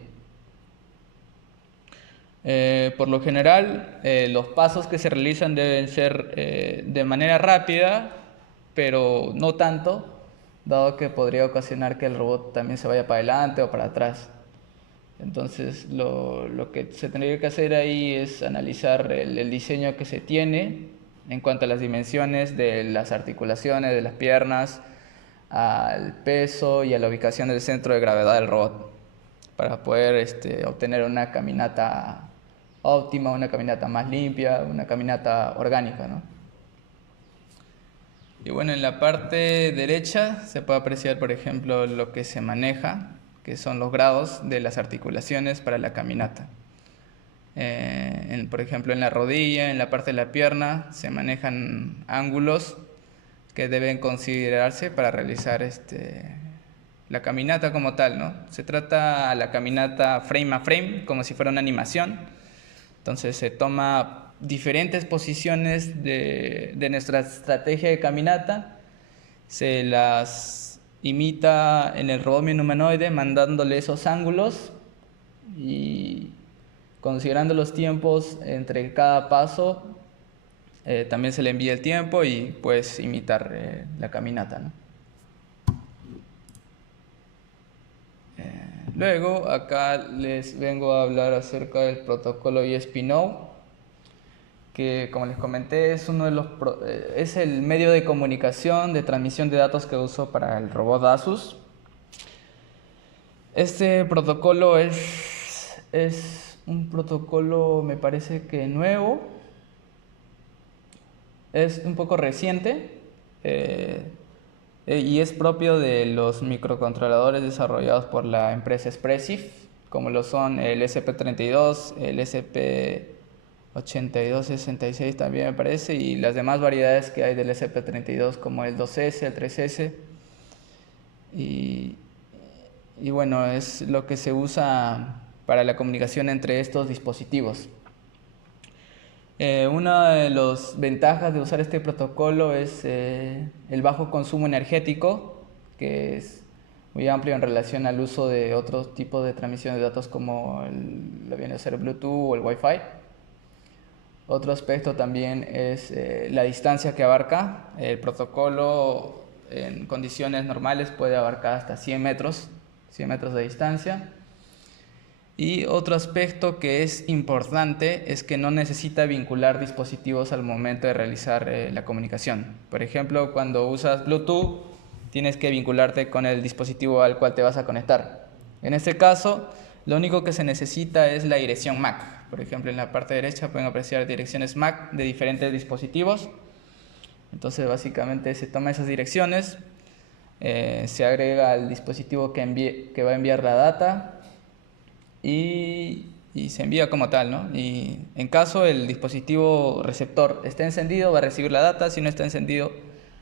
Por lo general, los pasos que se realizan deben ser de manera rápida, pero no tanto, dado que podría ocasionar que el robot también se vaya para adelante o para atrás. Entonces lo que se tendría que hacer ahí es analizar el diseño que se tiene en cuanto a las dimensiones de las articulaciones, de las piernas, al peso y a la ubicación del centro de gravedad del robot, para poder obtener una caminata óptima, una caminata más limpia, una caminata orgánica, ¿no? Y bueno, en la parte derecha se puede apreciar, por ejemplo, lo que se maneja, que son los grados de las articulaciones para la caminata. Por ejemplo, en la rodilla, en la parte de la pierna, se manejan ángulos que deben considerarse para realizar la caminata como tal, ¿no? Se trata la caminata frame a frame, como si fuera una animación. Entonces se toma diferentes posiciones de nuestra estrategia de caminata, se las imita en el robot humanoide mandándole esos ángulos y considerando los tiempos entre cada paso, también se le envía el tiempo y puedes imitar la caminata, ¿no? Luego acá les vengo a hablar acerca del protocolo ESP-NO, que como les comenté es el medio de comunicación de transmisión de datos que uso para el robot Asus. Este protocolo es un protocolo, me parece que nuevo, es un poco reciente y es propio de los microcontroladores desarrollados por la empresa Espressif, como lo son el SP32, el SP8266 también me parece, y las demás variedades que hay del SP32 como el 2S, el 3S. Y bueno, es lo que se usa para la comunicación entre estos dispositivos. Una de las ventajas de usar este protocolo es el bajo consumo energético, que es muy amplio en relación al uso de otros tipos de transmisión de datos como lo viene a ser Bluetooth o el Wi-Fi. Otro aspecto también es la distancia que abarca. El protocolo en condiciones normales puede abarcar hasta 100 metros de distancia. Y otro aspecto que es importante es que no necesita vincular dispositivos al momento de realizar la comunicación. Por ejemplo, cuando usas Bluetooth, tienes que vincularte con el dispositivo al cual te vas a conectar. En este caso, lo único que se necesita es la dirección MAC. Por ejemplo, en la parte derecha pueden apreciar direcciones MAC de diferentes dispositivos. Entonces, básicamente se toman esas direcciones, se agrega al dispositivo que va a enviar la data y se envía como tal, ¿no? Y en caso el dispositivo receptor esté encendido, va a recibir la data. Si no está encendido,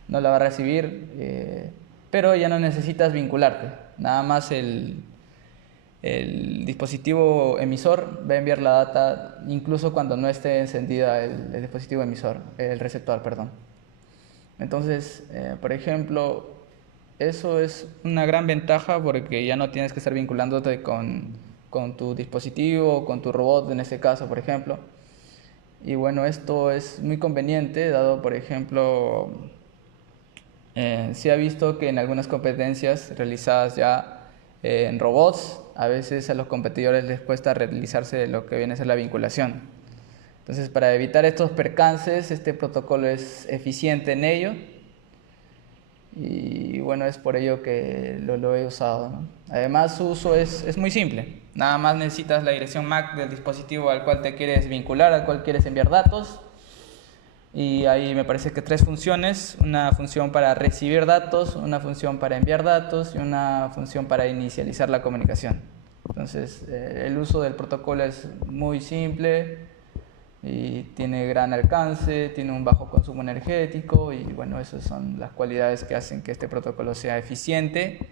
no la va a recibir, pero ya no necesitas vincularte. Nada más el dispositivo emisor va a enviar la data incluso cuando no esté encendida el dispositivo emisor, el receptor, perdón. Entonces, por ejemplo, eso es una gran ventaja porque ya no tienes que estar vinculándote con tu dispositivo, con tu robot en este caso, por ejemplo. Y bueno, esto es muy conveniente, dado, por ejemplo, se ha visto que en algunas competencias realizadas ya en robots, a veces a los competidores les cuesta realizarse lo que viene a ser la vinculación. Entonces, para evitar estos percances, este protocolo es eficiente en ello. Y bueno, es por ello que lo he usado, ¿no? Además, su uso es muy simple. Nada más necesitas la dirección MAC del dispositivo al cual te quieres vincular, al cual quieres enviar datos. Y ahí me parece que 3 funciones: una función para recibir datos, una función para enviar datos y una función para inicializar la comunicación. Entonces, el uso del protocolo es muy simple y tiene gran alcance, tiene un bajo consumo energético y bueno, esas son las cualidades que hacen que este protocolo sea eficiente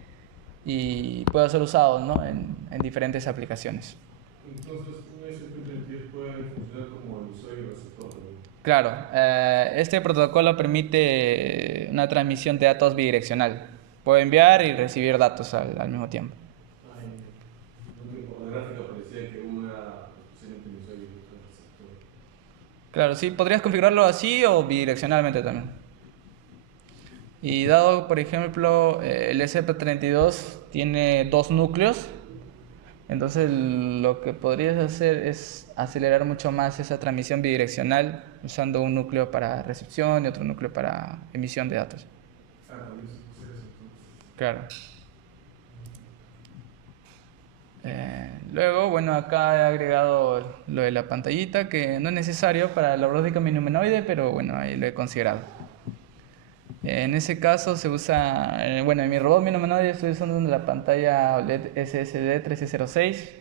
y pueda ser usado, ¿no?, en diferentes aplicaciones. Entonces, un SP32 puede funcionar como el usuario receptor, ¿no? Claro, este protocolo permite una transmisión de datos bidireccional. Puede enviar y recibir datos al mismo tiempo. Porque por la gráfica parecía que una especialmente el usuario y otro receptor. Claro, sí, podrías configurarlo así o bidireccionalmente también. Y dado, por ejemplo, el SP32 tiene 2 núcleos, entonces lo que podrías hacer es acelerar mucho más esa transmisión bidireccional usando un núcleo para recepción y otro núcleo para emisión de datos. Ah, también se puede hacer eso entonces. Claro. Luego, bueno, acá he agregado lo de la pantallita, que no es necesario para la robótica minumenoide, pero bueno, ahí lo he considerado. En ese caso se usa, bueno, en mi robot minumenoide estoy usando la pantalla OLED SSD 1306.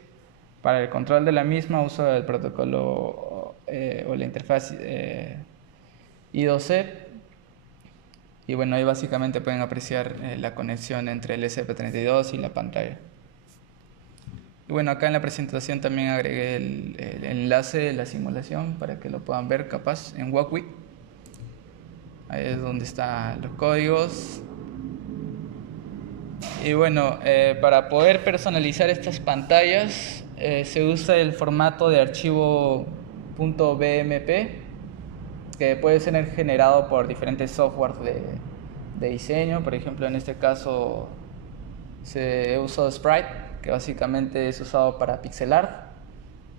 Para el control de la misma uso el protocolo o la interfaz I2C. Y bueno, ahí básicamente pueden apreciar la conexión entre el SP32 y la pantalla. Y bueno, acá en la presentación también agregué el enlace de la simulación para que lo puedan ver capaz en Walkwi. Ahí es donde están los códigos. Y bueno, para poder personalizar estas pantallas se usa el formato de archivo .bmp, que puede ser generado por diferentes softwares de diseño. Por ejemplo, en este caso he usado Sprite. que básicamente es usado para pixel art.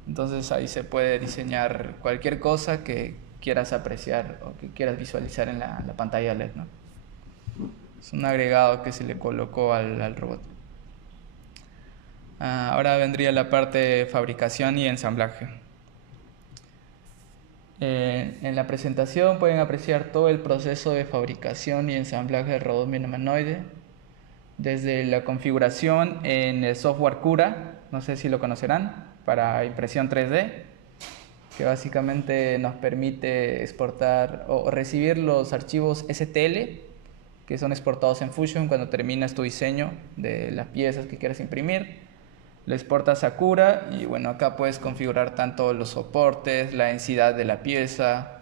Entonces ahí se puede diseñar cualquier cosa que quieras apreciar o que quieras visualizar en la pantalla LED, ¿no? Es un agregado que se le colocó al robot. Ahora vendría la parte de fabricación y ensamblaje. En la presentación pueden apreciar todo el proceso de fabricación y ensamblaje del robot minimanoide, desde la configuración en el software Cura, no sé si lo conocerán, para impresión 3D, que básicamente nos permite exportar o recibir los archivos STL, que son exportados en Fusion cuando terminas tu diseño de las piezas que quieres imprimir. Lo exportas a Cura y bueno, acá puedes configurar tanto los soportes, la densidad de la pieza,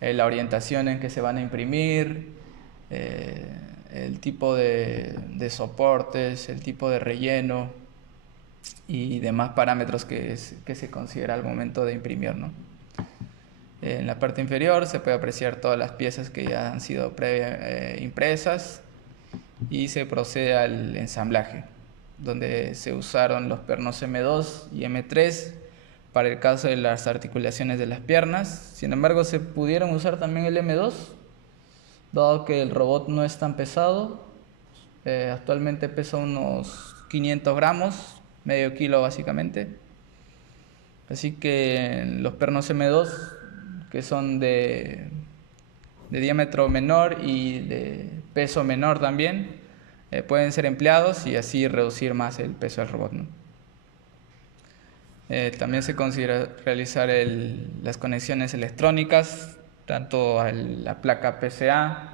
la orientación en que se van a imprimir, el tipo de soportes, el tipo de relleno y demás parámetros que se considera al momento de imprimir, ¿no? En la parte inferior se puede apreciar todas las piezas que ya han sido impresas y se procede al ensamblaje, donde se usaron los pernos M2 y M3 para el caso de las articulaciones de las piernas. Sin embargo, se pudieron usar también el M2, dado que el robot no es tan pesado. Actualmente pesa unos 500 gramos, medio kilo básicamente. Así que los pernos M2, que son de diámetro menor y de peso menor también, pueden ser empleados y así reducir más el peso del robot, ¿no? También se considera realizar las conexiones electrónicas, tanto a la placa PCA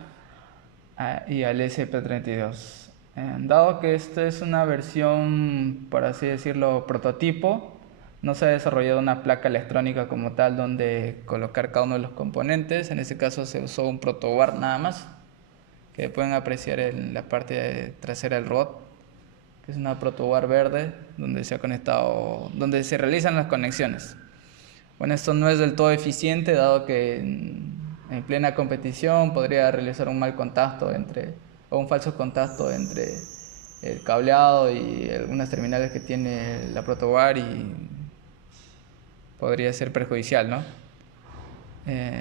y al SP32. Dado que esta es una versión, por así decirlo, prototipo, no se ha desarrollado una placa electrónica como tal donde colocar cada uno de los componentes. En este caso se usó un protoboard nada más, que pueden apreciar en la parte trasera del robot, que es una protoboard verde donde se ha conectado, donde se realizan las conexiones. Bueno, esto no es del todo eficiente, dado que en plena competición podría realizar un mal contacto o un falso contacto entre el cableado y algunas terminales que tiene la protoboard y podría ser perjudicial, ¿no?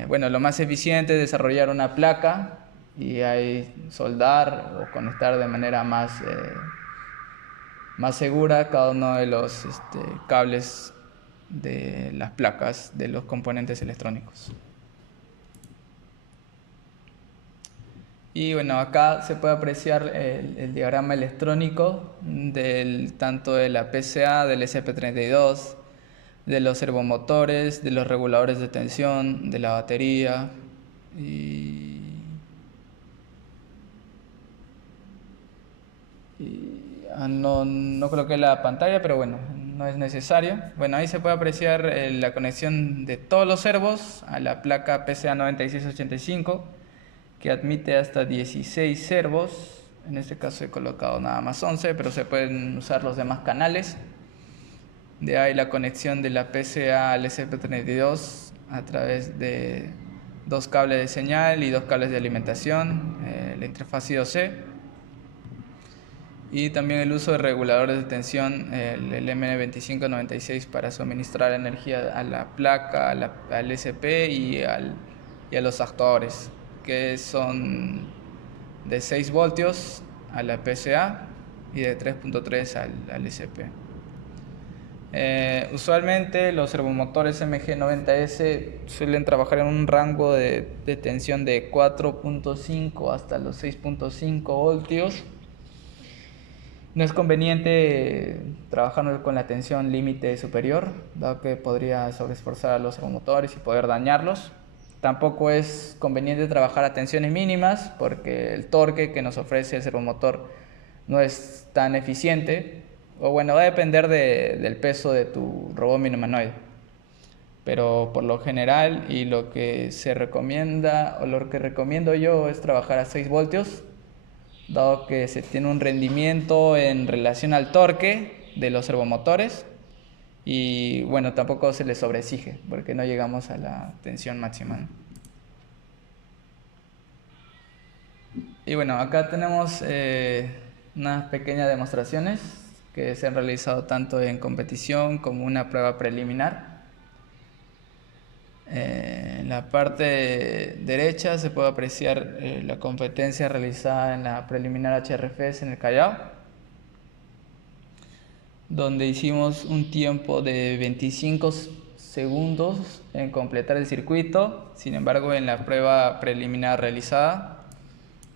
Bueno, lo más eficiente es desarrollar una placa y ahí soldar o conectar de manera más segura cada uno de los cables de las placas de los componentes electrónicos. Y bueno, acá se puede apreciar el diagrama electrónico tanto de la PCA, del SP32, de los servomotores, de los reguladores de tensión, de la batería no coloqué la pantalla, pero bueno, no es necesario. Bueno, ahí se puede apreciar la conexión de todos los servos a la placa PCA 9685, que admite hasta 16 servos. En este caso he colocado nada más 11, pero se pueden usar los demás canales. De ahí la conexión de la PCA al SP32 a través de 2 cables de señal y 2 cables de alimentación, la interfaz I2C. Y también el uso de reguladores de tensión, el MN2596, para suministrar energía a la placa, al SP y a los actuadores, que son de 6 voltios a la PCA y de 3.3 al SP. Usualmente los servomotores MG90S suelen trabajar en un rango de tensión de 4.5 hasta los 6.5 voltios. No es conveniente trabajar con la tensión límite superior, dado que podría sobreesforzar a los servomotores y poder dañarlos. Tampoco es conveniente trabajar a tensiones mínimas, porque el torque que nos ofrece el servomotor no es tan eficiente. O bueno, va a depender del peso de tu robot minimanoide. Pero por lo general, y lo que se recomienda, o lo que recomiendo yo, es trabajar a 6 voltios, dado que se tiene un rendimiento en relación al torque de los servomotores. Y bueno, tampoco se les sobreexige, porque no llegamos a la tensión máxima, ¿no? Y bueno, acá tenemos unas pequeñas demostraciones que se han realizado tanto en competición como una prueba preliminar. En la parte derecha se puede apreciar la competencia realizada en la preliminar HRFS en el Callao, donde hicimos un tiempo de 25 segundos en completar el circuito. Sin embargo, en la prueba preliminar realizada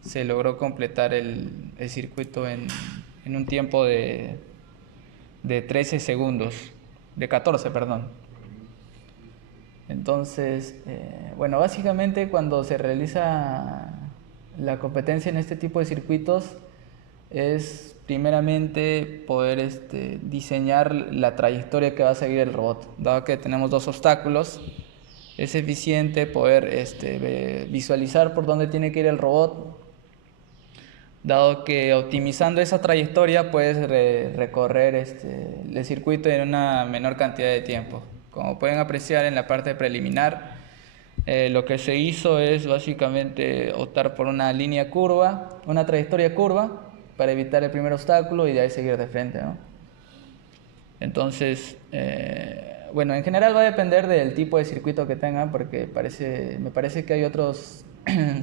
se logró completar el circuito en un tiempo de 13 segundos, de 14, perdón. Entonces, bueno, básicamente cuando se realiza la competencia en este tipo de circuitos es primeramente poder diseñar la trayectoria que va a seguir el robot. Dado que tenemos dos obstáculos, es eficiente poder visualizar por dónde tiene que ir el robot, dado que optimizando esa trayectoria puedes recorrer el circuito en una menor cantidad de tiempo. Como pueden apreciar en la parte preliminar, lo que se hizo es básicamente optar por una línea curva, una trayectoria curva, para evitar el primer obstáculo y de ahí seguir de frente, ¿no? Entonces, bueno, en general va a depender del tipo de circuito que tengan, porque me parece que hay otros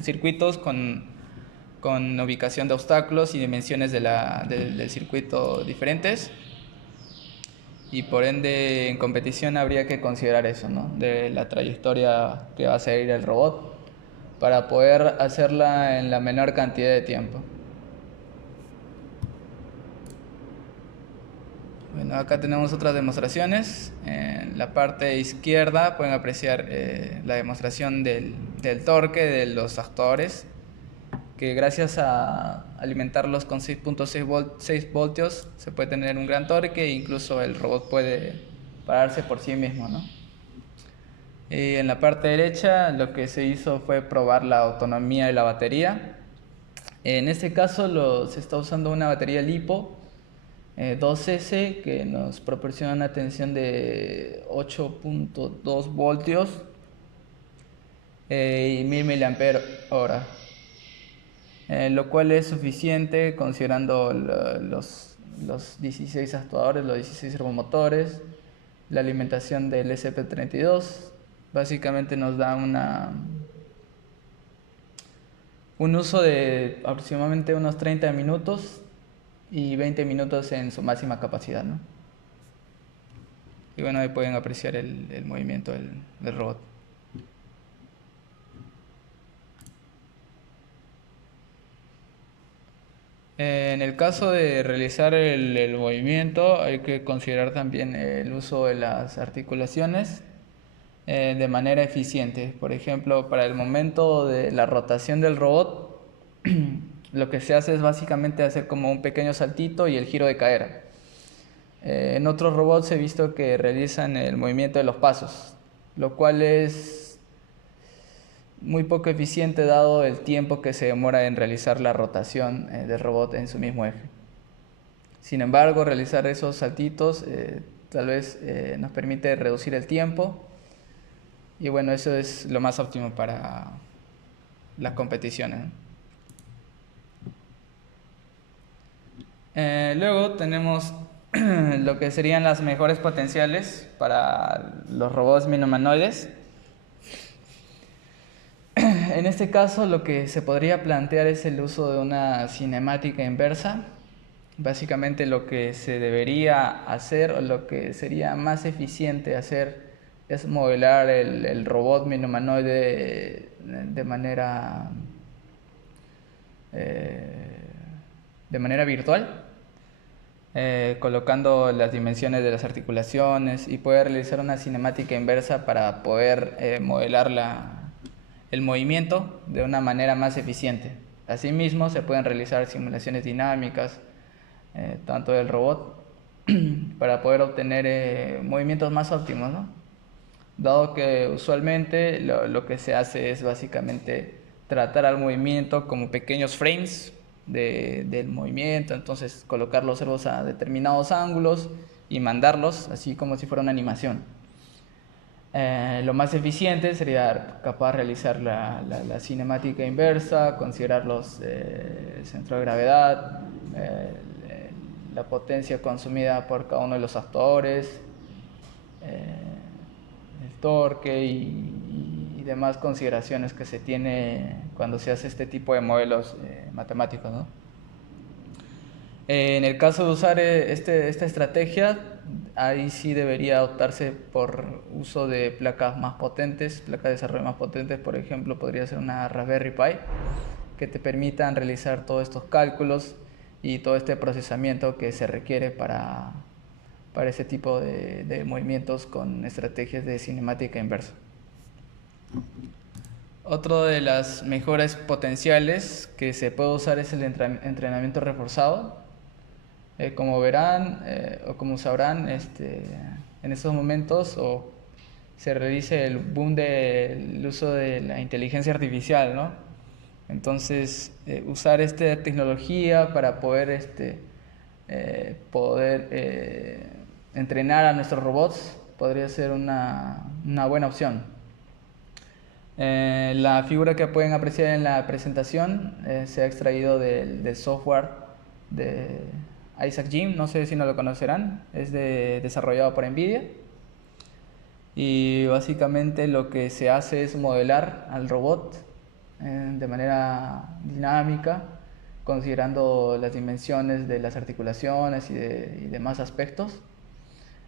circuitos con ubicación de obstáculos y dimensiones del circuito diferentes, y por ende en competición habría que considerar eso, ¿no? De la trayectoria que va a seguir el robot para poder hacerla en la menor cantidad de tiempo. Bueno, acá tenemos otras demostraciones. En la parte izquierda pueden apreciar la demostración del torque de los actuadores, que gracias a alimentarlos con 6.6 voltios se puede tener un gran torque e incluso el robot puede pararse por sí mismo, ¿no? Y en la parte derecha lo que se hizo fue probar la autonomía de la batería. En este caso se está usando una batería LiPo 2S que nos proporciona una tensión de 8.2 voltios y 1000 mAh. Lo cual es suficiente considerando los 16 actuadores, los 16 servomotores, la alimentación del SP32. Básicamente nos da un uso de aproximadamente unos 30 minutos y 20 minutos en su máxima capacidad, ¿no? Y bueno, ahí pueden apreciar el movimiento del robot. En el caso de realizar el movimiento hay que considerar también el uso de las articulaciones de manera eficiente. Por ejemplo, para el momento de la rotación del robot, lo que se hace es básicamente hacer como un pequeño saltito y el giro de cadera. En otros robots he visto que realizan el movimiento de los pasos, lo cual es muy poco eficiente dado el tiempo que se demora en realizar la rotación del robot en su mismo eje. Sin embargo, realizar esos saltitos tal vez nos permite reducir el tiempo, y bueno, eso es lo más óptimo para las competiciones, ¿no? Luego tenemos lo que serían las mejores potenciales para los robots mini-humanoides. En este caso lo que se podría plantear es el uso de una cinemática inversa. Básicamente lo que se debería hacer, o lo que sería más eficiente hacer, es modelar el robot mini-humanoide de manera virtual, colocando las dimensiones de las articulaciones, y poder realizar una cinemática inversa para poder modelar el movimiento de una manera más eficiente. Asimismo, se pueden realizar simulaciones dinámicas tanto del robot para poder obtener movimientos más óptimos, ¿no? Dado que usualmente lo que se hace es básicamente tratar al movimiento como pequeños frames del movimiento, entonces colocar los servos a determinados ángulos y mandarlos así como si fuera una animación. Lo más eficiente sería capaz de realizar la cinemática inversa, considerar el centro de gravedad, la potencia consumida por cada uno de los actores, el torque y demás consideraciones que se tiene cuando se hace este tipo de modelos matemáticos, ¿no? En el caso de usar esta estrategia, ahí sí debería optarse por uso de placas más potentes, placas de desarrollo más potentes. Por ejemplo, podría ser una Raspberry Pi, que te permitan realizar todos estos cálculos y todo este procesamiento que se requiere para ese tipo de movimientos con estrategias de cinemática inversa. Otro de las mejores potenciales que se puede usar es el entrenamiento reforzado. Como verán o como sabrán, en estos momentos se realiza el boom del uso de la inteligencia artificial, ¿no? Entonces, usar esta tecnología para poder entrenar a nuestros robots podría ser una buena opción. La figura que pueden apreciar en la presentación se ha extraído del software de Isaac Jim, no sé si no lo conocerán, es desarrollado por NVIDIA. Y básicamente lo que se hace es modelar al robot de manera dinámica, considerando las dimensiones de las articulaciones y demás aspectos.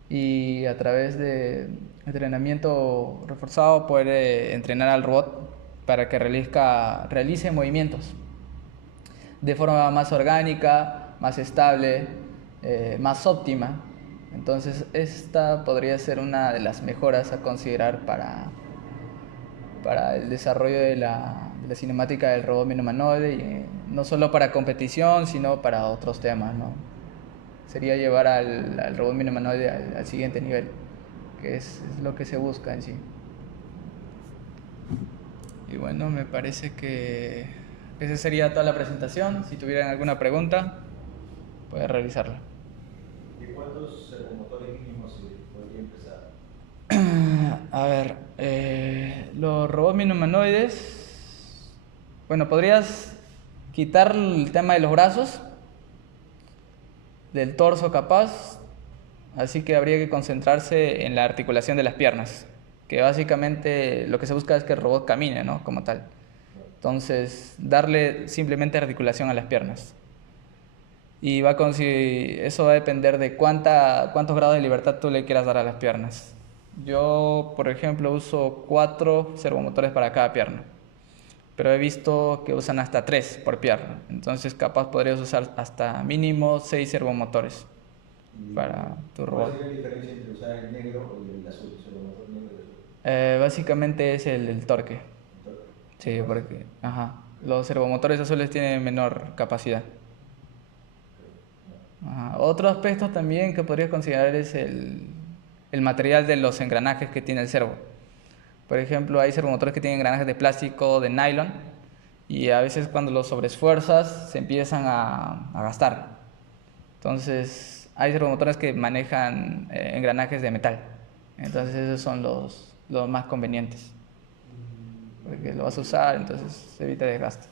Y a través de entrenamiento reforzado poder entrenar al robot para que realice movimientos de forma más orgánica, más estable, más óptima. Entonces esta podría ser una de las mejoras a considerar para el desarrollo de la cinemática del robot humanoide, y no solo para competición, sino para otros temas, ¿no? Sería llevar al robot humanoide al siguiente nivel, que es lo que se busca en sí. Y bueno, me parece que esa sería toda la presentación. Si tuvieran alguna pregunta, pueden revisarla. ¿De cuántos servomotores mínimos se podría empezar? A ver, los robots humanoides, bueno, podrías quitar el tema de los brazos, del torso capaz, así que habría que concentrarse en la articulación de las piernas, que básicamente lo que se busca es que el robot camine, ¿no? Como tal. Entonces, darle simplemente articulación a las piernas. Y eso va a depender de cuántos grados de libertad tú le quieras dar a las piernas. Yo, por ejemplo, uso 4 servomotores para cada pierna, pero he visto que usan hasta 3 por pierna. Entonces, capaz podrías usar hasta mínimo 6 servomotores para tu robot. ¿Cuál sería la diferencia entre usar el negro y el azul? Servomotor negro y azul. Básicamente es el torque. ¿El torque? Sí, porque los servomotores azules tienen menor capacidad. Otro aspecto también que podrías considerar es el material de los engranajes que tiene el servo. Por ejemplo, hay servomotores que tienen engranajes de plástico, de nylon, y a veces cuando los sobreesfuerzas se empiezan a gastar. Entonces, hay servomotores que manejan engranajes de metal. Entonces, esos son los más convenientes, porque lo vas a usar, entonces se evita desgaste.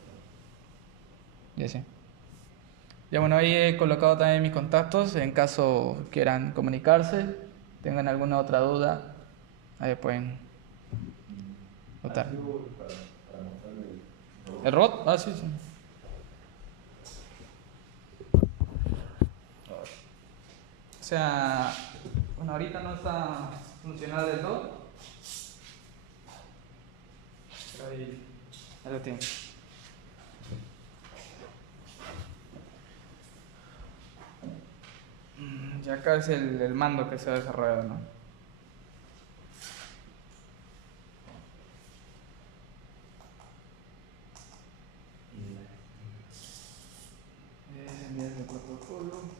Y así. Ya bueno, ahí he colocado también mis contactos en caso quieran comunicarse, tengan alguna otra duda, ahí pueden votar. Para mostrarle ¿El robot? Ah, sí, sí. O sea, bueno, ahorita no está funcionando del todo, pero ahí lo tiene. Y acá es el mando que se ha desarrollado, ¿no? El protocolo.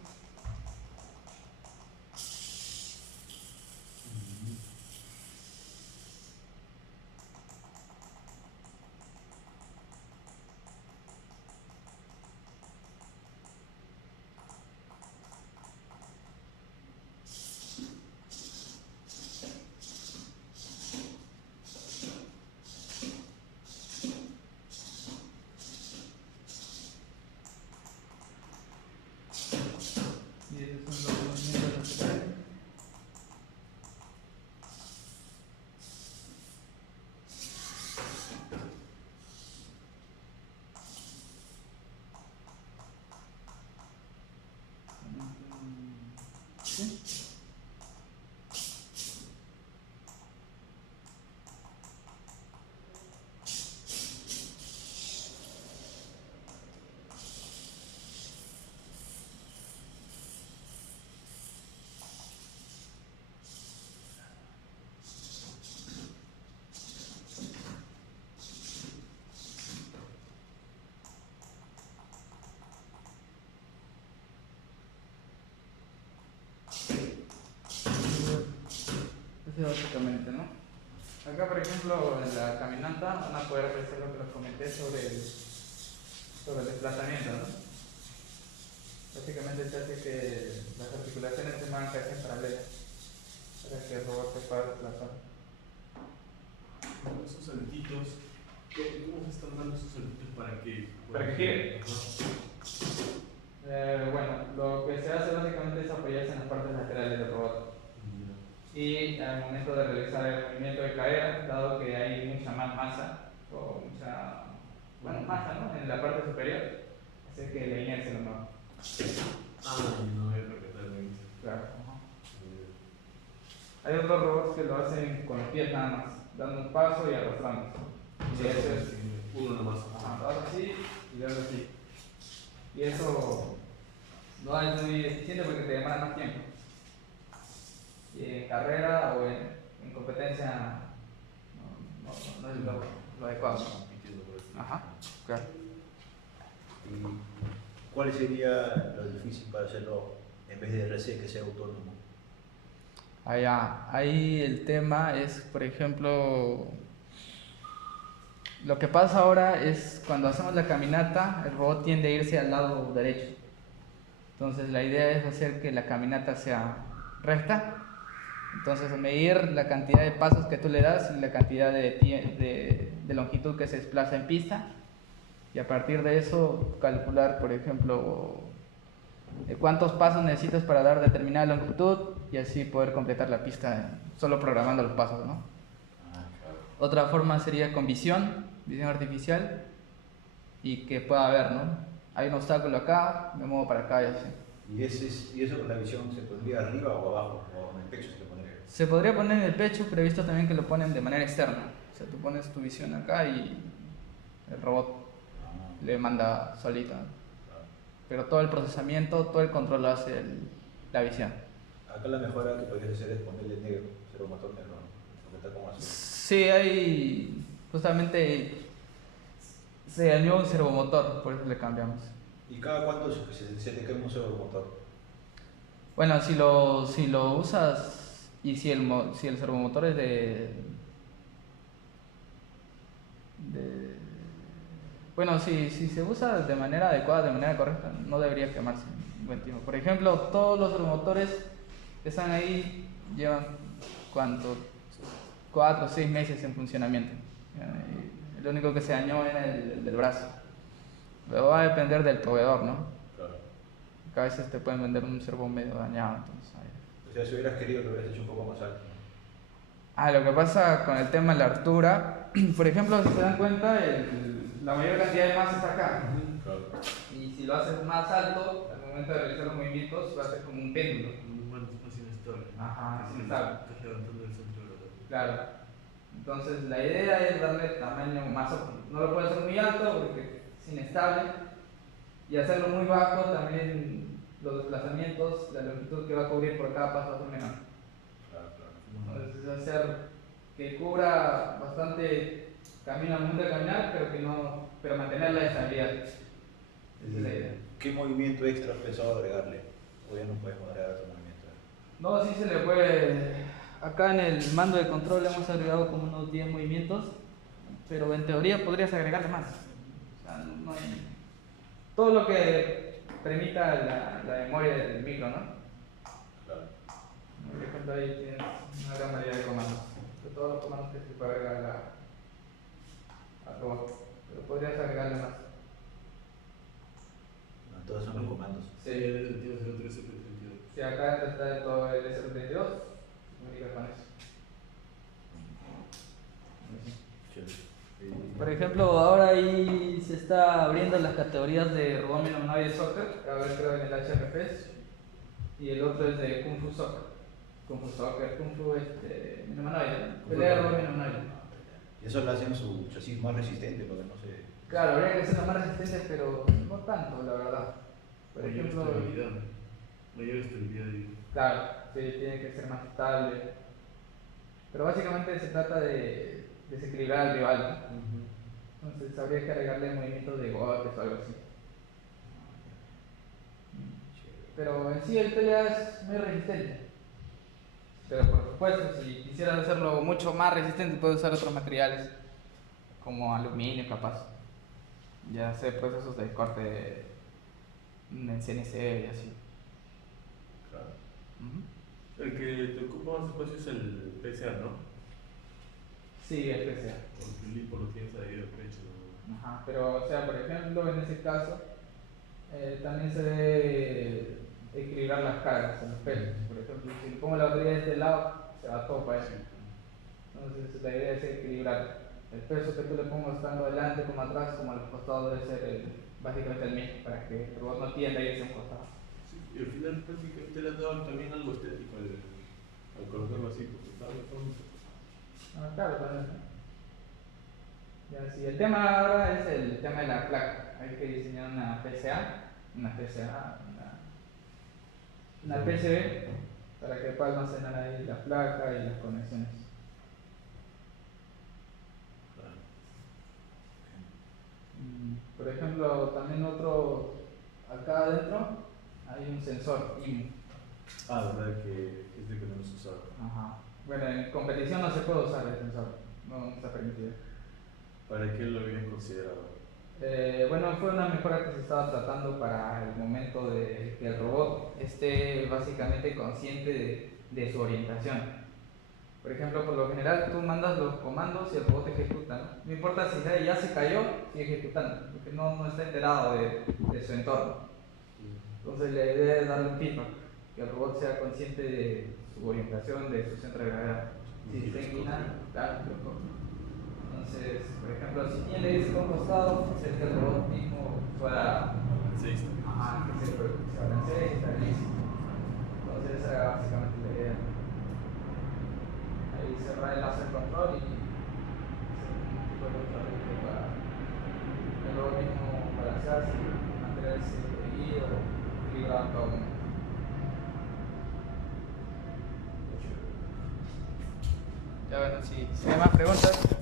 ¿Sí? Básicamente, ¿no? Acá, por ejemplo, en la caminata van a poder apreciar lo que les comenté sobre el desplazamiento, ¿no? Básicamente se hace que las articulaciones se muevan casi en paralelo para que el robot se pueda desplazar. Esos saltitos, ¿cómo se están dando esos saltitos para que? ¿Para que gire? Bueno, lo que se hace básicamente es apoyarse en las partes laterales del robot. Y al momento de realizar el movimiento de cadera, dado que hay mucha más masa, o mucha masa, ¿no?, en la parte superior, hace que la inercia lo mueva. No voy a perfectamente. Claro. Hay otros robots que lo hacen con los pies nada más, dando un paso y arrastrando. Y eso es uno nomás. ahora así y luego así. Y eso no es muy eficiente porque te demora más tiempo. Y en carrera o en competencia no es lo adecuado. Ajá, claro. ¿Y cuál sería lo difícil para hacerlo en vez de RC que sea autónomo? Ahí el tema es, por ejemplo, lo que pasa ahora es cuando hacemos la caminata, el robot tiende a irse al lado derecho. Entonces la idea es hacer que la caminata sea recta. Entonces medir la cantidad de pasos que tú le das y la cantidad de longitud que se desplaza en pista. Y a partir de eso calcular, por ejemplo, cuántos pasos necesitas para dar determinada longitud y así poder completar la pista solo programando los pasos, ¿no? Otra forma sería con visión artificial, y que pueda ver, ¿no? Hay un obstáculo acá, me muevo para acá y así. ¿Y eso con la visión se pondría arriba o abajo? ¿O en el pecho se le pondría? Se podría poner en el pecho, pero he visto también que lo ponen de manera externa. O sea, tú pones tu visión acá y el robot le manda solito, ¿no? Pero todo el procesamiento, todo el control lo hace la visión. Acá la mejora que podrías hacer es ponerle negro, servomotor negro, ¿no? Porque está como azul. Sí, hay justamente se dañó un servomotor, por eso le cambiamos. ¿Y cada cuánto se te cae un servomotor? Bueno, si lo usas y si el servomotor es bueno, si se usa de manera adecuada, de manera correcta, no debería quemarse en buen tiempo. Por ejemplo, todos los servomotores que están ahí llevan, ¿cuánto? 4 o 6 meses en funcionamiento. El único que se dañó era el del brazo. Pero va a depender del proveedor, ¿no? Claro. Que a veces te pueden vender un servo medio dañado. Entonces, o sea, si hubieras querido, lo hubieras hecho un poco más alto, ¿no? lo que pasa con el tema de la altura, por ejemplo, si se dan cuenta, la mayor cantidad de masa está acá. Claro. Y si lo haces más alto, al momento de realizar los movimientos, va a ser como un péndulo. Bueno, es inestable. Ajá, es inestable. Estás levantando el centro de gravedad. Claro. Entonces, la idea es darle tamaño más óptimo. No lo puedes hacer muy alto porque es inestable. Y hacerlo muy bajo, también los desplazamientos, la longitud que va a cubrir por cada paso va a ser menor. Claro. Entonces, hacer que cubra bastante camino al momento de caminar, pero mantener la estabilidad. Esa es la idea. ¿Qué movimiento extra has pensado agregarle? ¿O ya no puedes agregar otro movimiento? No, sí se le puede. Acá en el mando de control le hemos agregado como unos 10 movimientos, pero en teoría podrías agregarle más. O sea, no hay... Todo lo que permita la memoria del micro, ¿no? Claro. Por ejemplo, ahí tienes una gran variedad de comandos. De todos los comandos que se puede agregar al robot, pero podrías agregarle más. No, todos son los comandos. Sí. El 03 F32. Si acá está todo el S32, comunica con eso. Por ejemplo, ahora ahí se está abriendo las categorías de robot menonave y soccer, a ver, creo en el HRP. y el otro es de Kung Fu Soccer. Kung Fu Soccer, Kung Fu humanoide, pelea de robot humanoide. Y eso lo hacen su chasis más resistente, porque no sé. Claro, habría que hacerlo más resistente, pero no tanto, la verdad. Por Mayor ejemplo, estabilidad. Mayor estabilidad. claro, sí, tiene que ser más estable. Pero básicamente se trata de desequilibrar al rival, ¿no? Entonces habría que agregarle movimientos de golpes o algo así. Pero en sí el pelea es muy resistente. Pero por supuesto, si quisieras hacerlo mucho más resistente, puedes usar otros materiales, como aluminio capaz. Ya sé, pues esos de corte en CNC y así. Claro. Ujú. El que te ocupa más espacio es el PCA, ¿no? Sí, el PCA. Porque el lipo lo tienes ahí de pecho, ¿no? Ajá, pero o sea, por ejemplo, en ese caso, también se debe equilibrar las cargas en los pesos. Por ejemplo, si le pongo la batería de este lado, se va todo para eso. Entonces la idea es equilibrar. El peso que tú le pongas tanto adelante como atrás como a los costados debe ser básicamente el mismo para que el robot no tienda a irse a un costado. Sí, y al final prácticamente le han dado también algo estético al colocarlo así, porque está de fondo. Ah, claro, también. Ya, sí, el tema ahora es el tema de la placa. Hay que diseñar una PCA, una PCB para que pueda almacenar ahí la placa y las conexiones. Claro. Por ejemplo, también acá adentro hay un sensor IMU. Ah, verdad que es de que no hemos usado. Ajá. Bueno, en competición no se puede usar el sensor, no está permitido. ¿Para qué lo habían considerado? Bueno, fue una mejora que se estaba tratando para el momento de que el robot esté básicamente consciente de su orientación. Por ejemplo, por lo general tú mandas los comandos y el robot ejecuta, ¿no? No importa si ya se cayó, sigue ejecutando, porque no está enterado de su entorno. Entonces la idea es darle un feedback, que el robot sea consciente de su orientación, de su centro de gravedad. Si está inclinado, claro, lo coge. Entonces, por ejemplo, si tiene que irse a un costado, hacer que el robot mismo pueda Sí, ajá, que se balancee y estabilice. Entonces esa era básicamente la idea. Ahí cerrar el láser control y hacer un tipo de ajuste para el robot mismo balancearse y mantenerse erguido, equilibrado en todo momento. Ya bueno, si hay más preguntas.